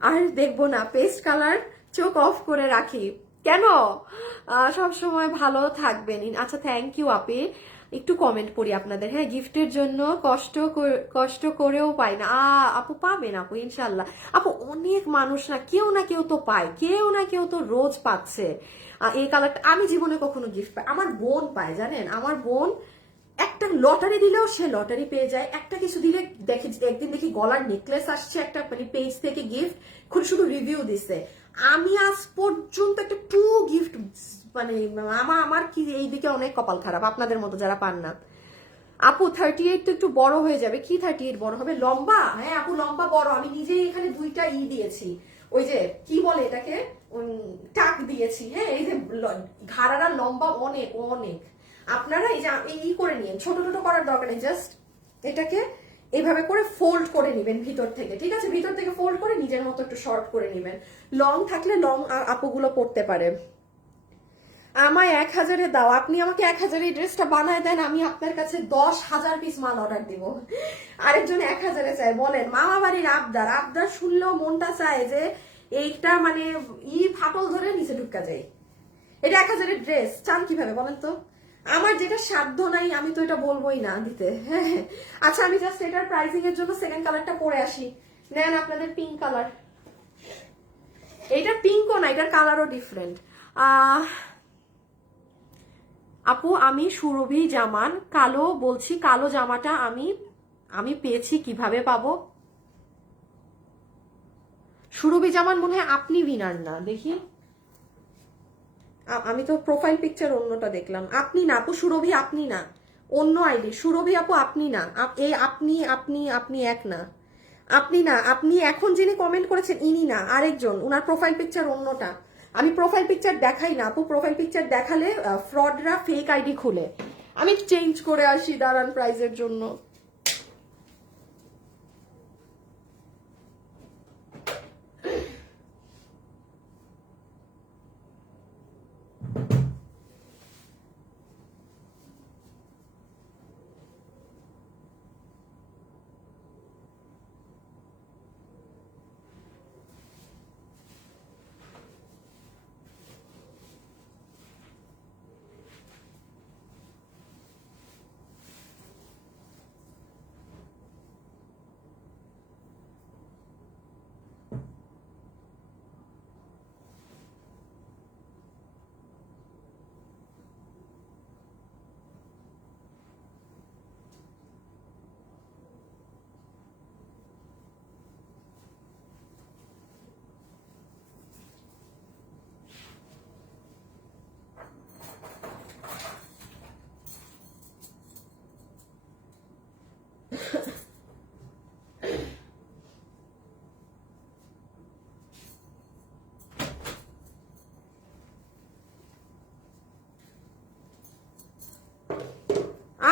আর দেখবো না, পেস্ট কালার চোখ অফ করে রাখি কেন? সব সময় ভালো থাকবেন। আচ্ছা থ্যাংক ইউ আপি। একটু কমেন্ট পড়ি আপনাদের। হ্যাঁ, গিফটের জন্য কষ্ট করেও পাই না। আপু পাবেন আপু, ইনশাল্লাহ। আপু অনেক মানুষ না কেউ তো পায়, কেউ না কেউ তো রোজ পাচ্ছে। এই কালারটা আমি জীবনে কখনো গিফট পাই, আমার বোন পায় জানেন। আমার বোন একটা লটারি দিলেও সে লটারি পেয়ে যায়, একটা কিছু দিলে দেখি, একদিন দেখি গলার নেকলেস আসছে একটা মানে পেজ থেকে গিফট, শুধু রিভিউ দিছে। আমি আজ পর্যন্ত একটা টু গিফট মানে আমার কি এইদিকে অনেক কপাল খারাপ আপনাদের মতো যারা পান না। আপু 38 তো একটু বড় হয়ে যাবে। কি 38 বড় হবে? লম্বা? হ্যাঁ আপু লম্বা বড়, আমি নিজেই এখানে দুইটা দিয়েছি, ওই যে কি বলে এটাকে, টাক দিয়েছি। হ্যাঁ, এই যে ঘাড়ারা লম্বা অনেক অনেক। আপনারা এই যে করে নিন, ছোট ছোট করার দরকার নেই, জাস্ট এটাকে এইভাবে করে ফোল্ড করে নিবেন ভিতর থেকে, ঠিক আছে? ভিতর থেকে ফোল্ড করে নিজের মতো একটু শর্ট করে নিবেন। লং থাকলে লং আপুগুলো পড়তে পারে। আমায় 1000-এ দাও, আপনি আমাকে 1000-এ এই ড্রেসটা বানায় দেন, আমি আপনার কাছে 10,000 পিস মাল অর্ডার দিব। আরেকজন 1000-এ চায়, বলেন মামা বাড়ির আবদার, আবদার শুনলেও মনটা চায় যে এইটা মানে ফাটল ধরে নিচে ঢুকা যায়। এটা 1000-এর ড্রেস, চান কিভাবে বলেন তো? আমার যেটা সাধ্য নাই আমি তো এটা বলবোই না দিতে। হ্যাঁ, আচ্ছা আমি জাস্ট এটার প্রাইসিং এর জন্য সেকেন্ড কালারটা পরে আসি। নেন আপনাদের পিঙ্ক কালার। এইটা পিঙ্কও না, এটার কালারও ডিফারেন্ট। আপু আমি সুরভি জামান কালো বলছি, কালো জামাটা আমি পেয়েছি, কিভাবে পাবো? সুরভি জামান মনে হয় আপনি উইনার না, দেখি আমি তো প্রোফাইল পিকচার অন্যটা দেখলাম। আপনি না আপু, সুরভি আপনি না, অন্য আইডি। সুরভি আপু আপনি না, এই আপনি আপনি আপনি এক না, আপনি না, আপনি এখন যিনি কমেন্ট করেছেন ইনি না, আরেকজন, উনার প্রোফাইল পিকচার অন্যটা। আমি প্রোফাইল পিকচার দেখাই না আপু, প্রোফাইল পিকচার দেখালে ফ্রডরা ফেক আইডি খুলে। আমি চেঞ্জ করে আসি দাঁড়ান প্রাইজের জন্য।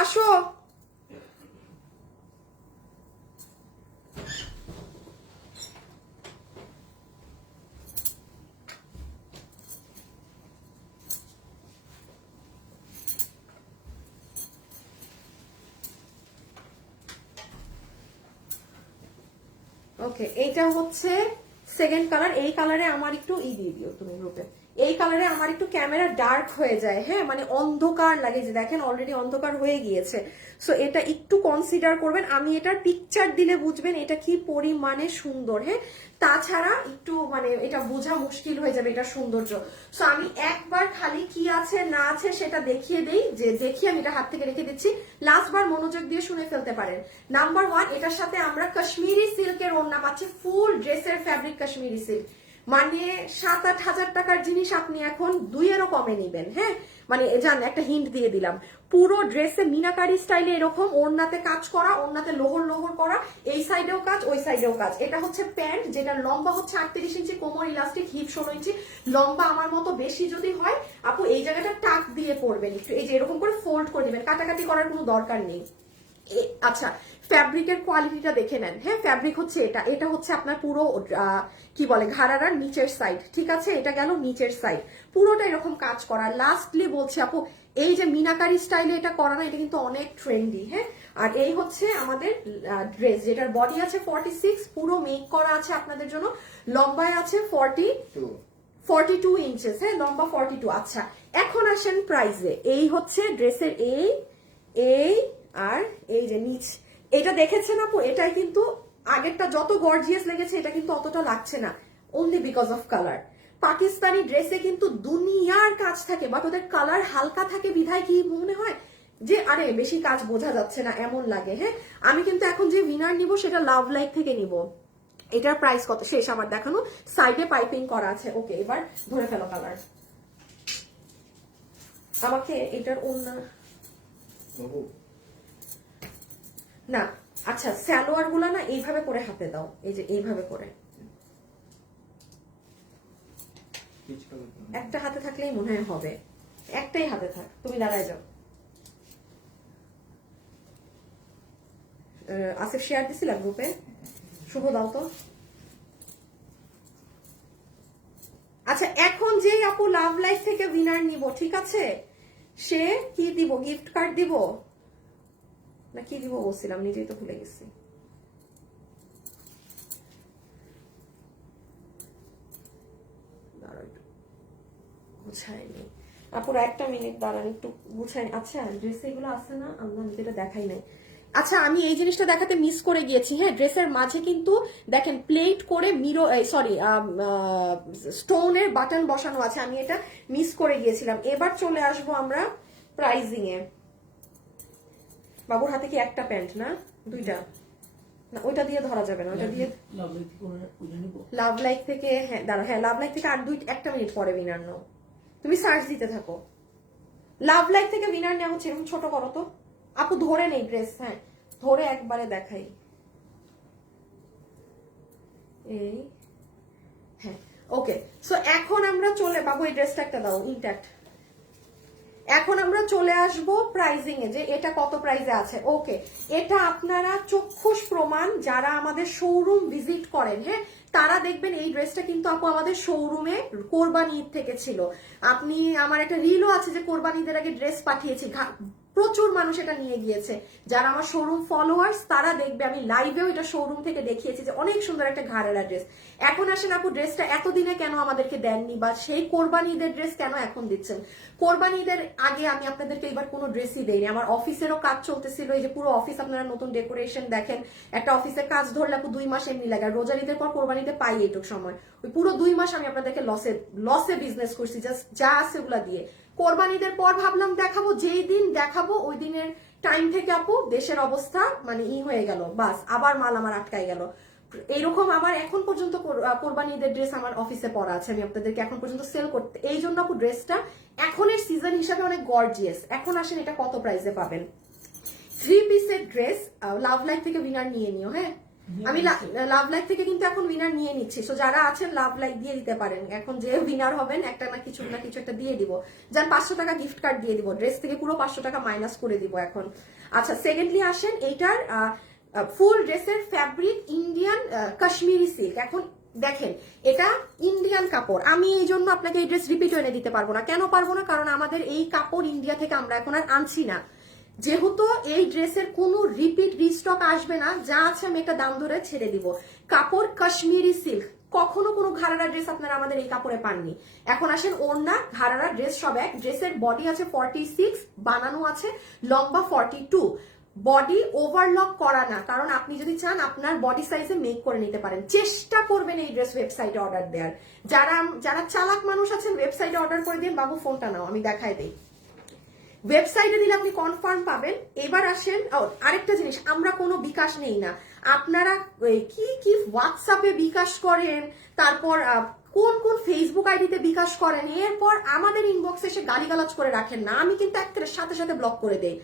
আসো। ওকে, এইটা হচ্ছে সেকেন্ড কালার। এই কালারে আমার একটু দিয়ে দিও তুমি গ্রুপে। এই কালারে আমার একটু ক্যামেরা ডার্ক হয়ে যায়, হ্যাঁ মানে অন্ধকার লাগে, যে দেখেন অলরেডি অন্ধকার হয়ে গিয়েছে। সো এটা একটু কনসিডার করবেন, আমি এটার পিকচার দিলে বুঝবেন এটা কি পরিমাণে সুন্দর। হ্যাঁ, তাছাড়া একটু মানে এটা বোঝা মুশকিল হয়ে যাবে এটা সৌন্দর্য। সো আমি একবার খালি কি আছে না আছে সেটা দেখিয়ে দেই, যে দেখিয়ে আমি এটা হাত থেকে রেখে দিচ্ছি, লাস্ট বার মনোযোগ দিয়ে শুনে ফেলতে পারেন। নাম্বার 1, এটার সাথে আমরা কাশ্মীরি সিল্কের ওড়না পাচ্ছি, ফুল ড্রেসের ফ্যাব্রিক কাশ্মীরি সিল্ক, মানে 7-8 হাজার টাকার জিনিস আপনি এখন 2-এরও কমে নিবেন। হ্যাঁ, মানে জান একটা হিন্ট দিয়ে দিলাম, পুরো ড্রেসে মিনাকারি স্টাইলে এরকম ওড়নাতে কাজ করা, ওড়নাতে লোহর লোহর করা, এই সাইডেও কাজ ওই সাইডেও কাজ। এটা হচ্ছে প্যান্ট, যেটা লম্বা হচ্ছে 38 ইঞ্চি, কোমর ইলাস্টিক, হিপ 16 ইঞ্চি। লম্বা আমার মতো বেশি যদি হয় আপু এই জায়গাটা টাক দিয়ে পরবেন, একটু এই যে এরকম করে ফোল্ড করে দিবেন, কাটাকাটি করার কোনো দরকার নেই। আচ্ছা, ফ্যাব্রিকের কোয়ালিটিটা দেখে নেন। হ্যাঁ, ফ্যাব্রিক হচ্ছে এটা হচ্ছে আপনার পুরো কি বলে ঘাড়ার নিচের সাইড, ঠিক আছে? এটা গেল নিচের সাইড, পুরোটা এরকম কাজ করা। লাস্টলি বলছি আপু, এই যে মিনাকারি স্টাইলে এটা করা না, এটা কিন্তু অনেক ট্রেন্ডি। হ্যাঁ, আর এই হচ্ছে আমাদের ড্রেস, যেটার বডি আছে 46, পুরো মেক করা আছে আপনাদের জন্য, লম্বায় আছে 42 ইঞ্চেস। হ্যাঁ, লম্বা 42। আচ্ছা, এখন আসেন প্রাইসে। এই হচ্ছে ড্রেসের এই আর এই যে নিচ, এটা দেখেছেন আপু, এটাই কিন্তু আগেরটা যত গর্জিয়াস লেগেছে এটা কিন্তু অতটা লাগছে না, only because of colour. Pakistani ড্রেসে কিন্তু দুনিয়ার কাজ থাকে, বাট ওদের কালার হালকা থাকে বিধায় কি মনে হয় যে আরে বেশি কাজ বোঝা যাচ্ছে না এমন লাগে। হ্যাঁ, আমি কিন্তু এখন যে উইনার নিব সেটা লাভ লাইক থেকে নিব। এটার প্রাইস কত শেষ আমার দেখানো, সাইডে পাইপিং করা আছে। ওকে, এবার ধরে ফেলো কালার। আমাকে এটার অন্য বাবু না, আচ্ছা সালোয়ার গুলা না এইভাবে করে হাতে দাও, এই যে এইভাবে করে, পিচ কালার একটা হাতে থাকলেই মনে হয় হবে, একটাই হাতে থাক, তুমি দাঁড়ায় যাও। আসিফ শেয়ার দিছিলা গ্রুপে, শুভ দাও তো। আচ্ছা, এখন যে আপু লাভ লাইফ থেকে উইনার নিব, ঠিক আছে, সে কি দিব, গিফট কার্ড দিব না কি দিব বলছিলাম, নিজেই তো ভুলে গেছি। গুছাইনি আপুরা, একটা মিনিট দাঁড়ান, একটু গুছাইনি। আচ্ছা ড্রেস এগুলো আছে না, আমরা যেটা দেখাই নাই। আচ্ছা, আমি এই জিনিসটা দেখাতে মিস করে গিয়েছি। হ্যাঁ, ড্রেসের মাঝে কিন্তু দেখেন প্লেট করে মিরো সরি স্টোনের বাটন বসানো আছে, আমি এটা মিস করে গিয়েছিলাম। এবার চলে আসবো আমরা প্রাইজিং এ। বাবুর হাতে কি একটা প্যান্ট না দুইটা? না, ওইটা দিয়ে ধরা যাবে না, ওইটা দিয়ে লাভ লাইক থেকে, হ্যাঁ দাঁড়া, হ্যাঁ লাভ লাইক থেকে আর একটা মিনিট পরে উইনার নাও, তুমি সার্চ দিতে থাকো। লাভ লাইক থেকে উইনার নেওয়া হচ্ছে, এরকম ছোট করো তো আপু, ধরে নেই ড্রেস, হ্যাঁ ধরে একবারে দেখাই, এই হ্যাঁ ওকে। সো এখন আমরা চলে, বাবু এই ড্রেসটা একটা দাও ইনট্যাক্ট। এখন আমরা চলে আসবো প্রাইজিং এ, যে এটা কত প্রাইসে আছে। ওকে, এটা আপনারা চক্ষুষ প্রমাণ, যারা আমাদের শোরুম ভিজিট করেন, হ্যাঁ তারা দেখবেন এই ড্রেসটা কিন্তু আপু আমাদের শোরুমে কোরবানি ঈদ থেকে ছিল। আপনি, আমার একটা রিলও আছে যে কোরবানি ঈদের আগে ড্রেস পাঠিয়েছি, প্রচুর মানুষ এটা নিয়ে গিয়েছে। যারা আমার শোরুম ফলোয়ার্স তারা দেখবে, আমি লাইভেও এটা শোরুম থেকে দেখিয়েছি যে অনেক সুন্দর একটা ঘাড়েরা ড্রেস। এখন আসেন আপু, ড্রেসটা এতদিনে কেন আমাদেরকে দেননি, বা সেই কোরবানি ঈদের ড্রেস কেন এখন দিচ্ছেন? কোরবানি ঈদের আগে আমি আপনাদেরকে এবার কোনো ড্রেসই দেইনি, আমার অফিসেরও কাজ চলতেছিল। এই যে পুরো অফিস আপনারা নতুন ডেকোরেশন দেখেন, একটা অফিসের কাজ ধরলে আপু 2 মাস এমনি লাগে, রোজার ঈদের পর কোরবানিতে পাই এইটুক সময়, ওই পুরো 2 মাস আমি আপনাদেরকে লসে বিজনেস করছি, জাস্ট যা আছে ওগুলা দিয়ে। কোরবানিদের পর ভাবলাম দেখাবো, যেই দিন দেখাবো ওই দিনের টাইম থেকে আপু দেশের অবস্থা মানে হয়ে গেল, বাস আবার মাল আমার আটকাই গেল। এইরকম আমার এখন পর্যন্ত কোরবানি ঈদের ড্রেস আমার অফিসে পড়া আছে, আমি আপনাদেরকে এখন পর্যন্ত সেল করতে, এই জন্য আপু ড্রেসটা এখনের সিজন হিসাবে অনেক গর্জিয়াস। এখন আসেন এটা কত প্রাইসে পাবেন। 3 পিসের ড্রেস লাভ লাইফ থেকে উইনার নিয়ে নিও। হ্যাঁ, আমি লাভ লাইফ থেকে কিন্তু এখন উইনার নিয়ে নিচ্ছি, সো যারা আছেন লাভ লাইফ দিয়ে দিতে পারেন। এখন যে উইনার হবেন একটা না কিছু একটা দিয়ে দিব, যার 500 টাকা গিফট কার্ড দিয়ে দিব, ড্রেস থেকে পুরো 500 টাকা মাইনাস করে দিব এখন। আচ্ছা, সেকেন্ডলি আসেন এইটার ফুল ড্রেসের ফ্যাব্রিক ইন্ডিয়ান কাশ্মীরি সিল্ক। এখন দেখেন এটা ইন্ডিয়ান কাপড়, আমি এই জন্য আপনাকে এই ড্রেস রিপিট এনে দিতে পারবো না। কেন পারবো না? কারণ আমাদের এই কাপড় ইন্ডিয়া থেকে আমরা এখন আর আনছি না, যেহেতু এই ড্রেসের কোনো রিপিট রিস্টক আসবে না, যা আছে আমি একটা দাম ধরে ছেড়ে দিব। কাপড় কাশ্মীরি সিল্ক, কখনো কোনো ঘাড়ারা ড্রেস আপনারা আমাদের এই কাপড়ে পাননি। এখন আসেন ওড়না, ঘাড়ারা ড্রেস সব এক। ড্রেসের বডি আছে 46, বানানো আছে লম্বা 42। বডি ওভারলক করা না, কারণ আপনি যদি চান আপনার বডি সাইজে মেক করে নিতে পারেন। চেষ্টা করবেন এই ড্রেস ওয়েবসাইটে অর্ডার দেওয়ার। যারা চালাক মানুষ আছেন ওয়েবসাইটে অর্ডার করে দিয়ে, বাবু ফোনটা নাও আমি দেখাই দিই। ওয়েবসাইটে দিলে আপনি কনফার্ম পাবেন। এবার আসেন আরেকটা জিনিস, আমরা কোনো বিকাশ নেই না। আপনারা কি হোয়াটসঅ্যাপে বিকাশ করেন, তারপর কোন কোন ফেসবুক আইডিতে বিকাশ করেন, এরপর আমাদের ইনবক্সে এসে গালিগালাজ করে রাখেন না, আমি কিন্তু একটা সাথে সাথে ব্লক করে দেই।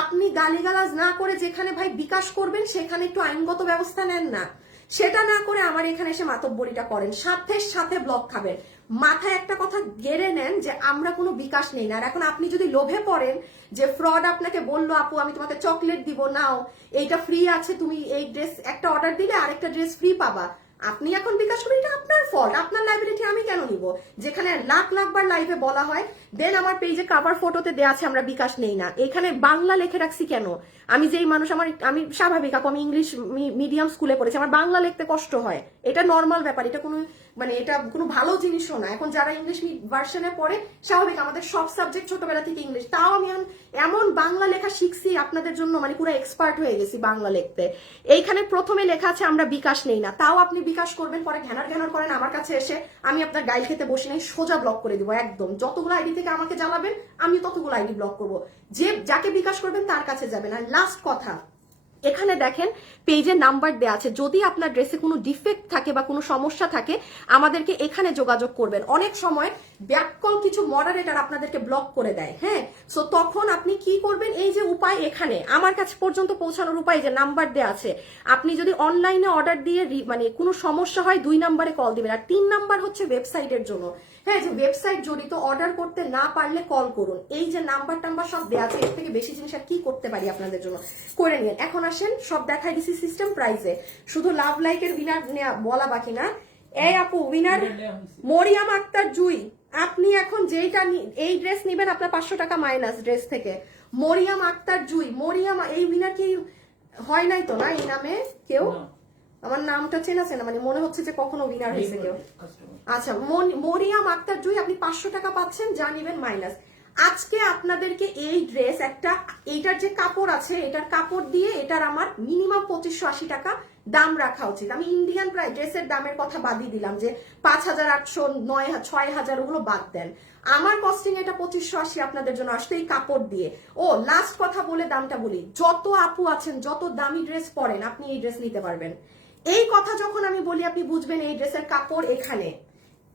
আপনি গালিগালাজ না করে যেখানে ভাই বিকাশ করবেন সেখানে একটু আইনগত ব্যবস্থা নেন না, সেটা না করে আমার এখানে এসে মাতব্বরিটা করেন, সাথে সাথে ব্লক খাবেন। মাথায় একটা কথা গেড়ে নেন যে আমরা কোনো বিকাশ নেই না। আর এখন আপনি যদি লোভে পড়েন যে ফ্রড আপনাকে বললো আপু আমি তোমাকে চকলেট দিব, নাও এইটা ফ্রি আছে, তুমি এই ড্রেস একটা অর্ডার দিলে আরেকটা ড্রেস ফ্রি পাবা, আপনি এখন বিকাশ করবেন, এটা আপনার ফল্ট, আপনার লাইবিলিটি আমি কেন নিব? যেখানে লাখ লাখ বার লাইভে বলা হয়, দেন আমার পেজে কভার ফটোতে দেয়া আছে আমরা বিকাশ নেই না, এখানে বাংলা লিখে রাখছি কেন? আমি যেই মানুষ, আমি স্বাভাবিক আপু, আমি ইংলিশ মিডিয়াম স্কুলে পড়েছি, আমার বাংলা লিখতে কষ্ট হয়, এটা নর্মাল ব্যাপার, এটা কোনো মানে এটা কোনো ভালো জিনিসও না। এখন যারা ইংলিশ ভার্সনে পড়ে স্বাভাবিক, আমাদের সব সাবজেক্ট ছোটবেলা থেকে ইংলিশ, তাও আমি এমন বাংলা লেখা শিখছি আপনাদের জন্য, মানে পুরো এক্সপার্ট হয়ে গেছি বাংলা লিখতে। এইখানে প্রথমে লেখা আছে আমরা বিকাশ নেই না, তাও আপনি বিকাশ করবেন, পরে ঘ্যানার করেন আমার কাছে এসে, আমি আপনার গাইল খেতে বসে নাই, সোজা ব্লক করে দিব একদম। যতগুলো আইডি থেকে আমাকে জ্বালাবেন আমি ততগুলো আইডি ব্লক করব, যে যাকে বিকাশ করবেন তার কাছে যাবেন। আর লাস্ট কথা, এখানে দেখেন পেজে নাম্বার দেওয়া আছে, যদি আপনার ড্রেসে কোনো ডিফেক্ট থাকে বা কোনো সমস্যা থাকে আমাদেরকে এখানে যোগাযোগ করবেন। অনেক সময় ব্যাককল কিছু মডারেটর আপনাদেরকে ব্লক করে দেয়, হ্যাঁ, সো তখন আপনি কি করবেন, এই যে উপায় এখানে আমার কাছে পর্যন্ত পৌঁছানোর উপায়, যে নাম্বার দেওয়া আছে, আপনি যদি অনলাইনে অর্ডার দিয়ে মানে কোনো সমস্যা হয় 2 নাম্বারে কল দিবেন, আর 3 নাম্বার হচ্ছে ওয়েবসাইটের জন্য, হ্যাঁ, যে ওয়েবসাইট জড়িত, অর্ডার করতে না পারলে কল করুন। এই যে নাম্বার টাম্বার সব দেওয়া আছে, এর থেকে বেশি জিনিস আর কি করতে পারি আপনাদের জন্য, করে নিন। এখন আসেন, সব দেখাই দিছি সিস্টেম প্রাইসে, শুধু লাভ লাইকের উইনার বলা বাকি না। এই আপু উইনার মরিয়াম আক্তার জুই, আপনি এখন যেইটা এই ড্রেস নিবেন আপনার 500 টাকা মাইনাস ড্রেস থেকে। মরিয়াম আক্তার জুই, মরিয়াম, এই উইনার কি হয় নাই তো না এই নামে কেউ? আমার নামটা চেনা চেনা, মানে মনে হচ্ছে যে কখনো উইনার হয়েছে কেউ। আচ্ছা, মরিয়াম আক্তার জুই, আপনি 500 টাকা পাচ্ছেন, যা নিবেন মাইনাস। আজকে আপনাদেরকে এই ড্রেস একটা, এইটার যে কাপড় আছে, এটার কাপড় দিয়ে এটার আমার মিনিমাম 2580 টাকা দাম রাখা উচিত। আমি ইন্ডিয়ান প্রায় ড্রেসের দামের কথা বাদই দিলাম, যে 5800, 9000, 6000 ওগুলো বাদ দেন। আমার কস্টিং এটা 2580 আপনাদের জন্য আসতো এই কাপড় দিয়ে। ও লাস্ট কথা বলে দামটা বলি, যত আপু আছেন, যত দামি ড্রেস পরেন, আপনি এই ড্রেস নিতে পারবেন। এই কথা যখন আমি বলি আপনি বুঝবেন এই ড্রেসের কাপড় এখানে,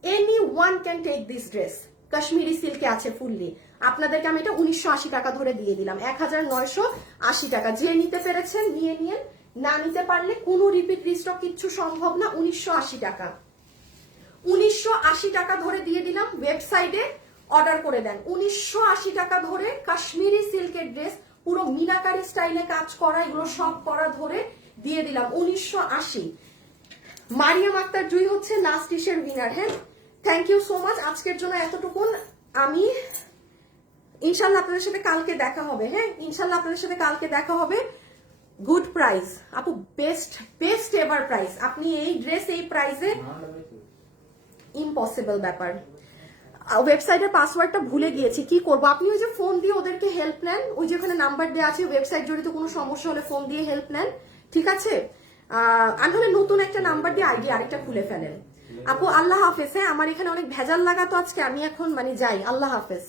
any one can take this dress, Kashmiri সিল্কে আছে ফুললি। আপনাদেরকে আমি এটা 1980 টাকা ধরে দিয়ে দিলাম, 1980 টাকা। যে নিতে পেরেছেন নিয়ে নিন, না নিতে পারলে কোনো রিপিট রিস্টক কিচ্ছু সম্ভব না। 1980 টাকা, 1980 টাকা ধরে দিয়ে দিলাম। ওয়েবসাইটে অর্ডার করে দেন 1980 টাকা ধরে, কাশ্মীরি সিল্কের ড্রেস, পুরো মিনাকারি স্টাইলে কাজ করা, এগুলো সব করা ধরে দিয়ে দিলাম 1980। মারিয়াম আক্তার জুই হচ্ছে লাস্ট ইসের উইনার। হ্যাঁ, থ্যাংক ইউ সো মাচ। আজকের জন্য এতটুকুন। আমি ইনশাল্লাহ আপনাদের সাথে কালকে দেখা হবে। হ্যাঁ, ইনশাল্লাহ আপনাদের সাথে কালকে দেখা হবে। গুড প্রাইস আপু, বেস্ট এভার প্রাইস। আপনি এই ড্রেস এই প্রাইসে, ইম্পসিবল ব্যাপার। ওয়েবসাইটের পাসওয়ার্ডটা ভুলে গিয়েছি, কি করব? আপনি ওই যে ফোন দিয়ে ওদেরকে হেল্প নেন, ওই যে ওখানে নাম্বার দেওয়া আছে, ওয়েবসাইট জড়িত কোনো সমস্যা হলে ফোন দিয়ে হেল্প নেন, ঠিক আছে? আর হলে নতুন একটা নাম্বার দিয়ে আইডি আরেকটা খুলে ফেলেন। আপু আল্লাহ হাফেজ। হ্যাঁ, আমার এখানে অনেক ভেজাল লাগা, তো আজকে আমি এখন মানে যাই। আল্লাহ হাফেজ।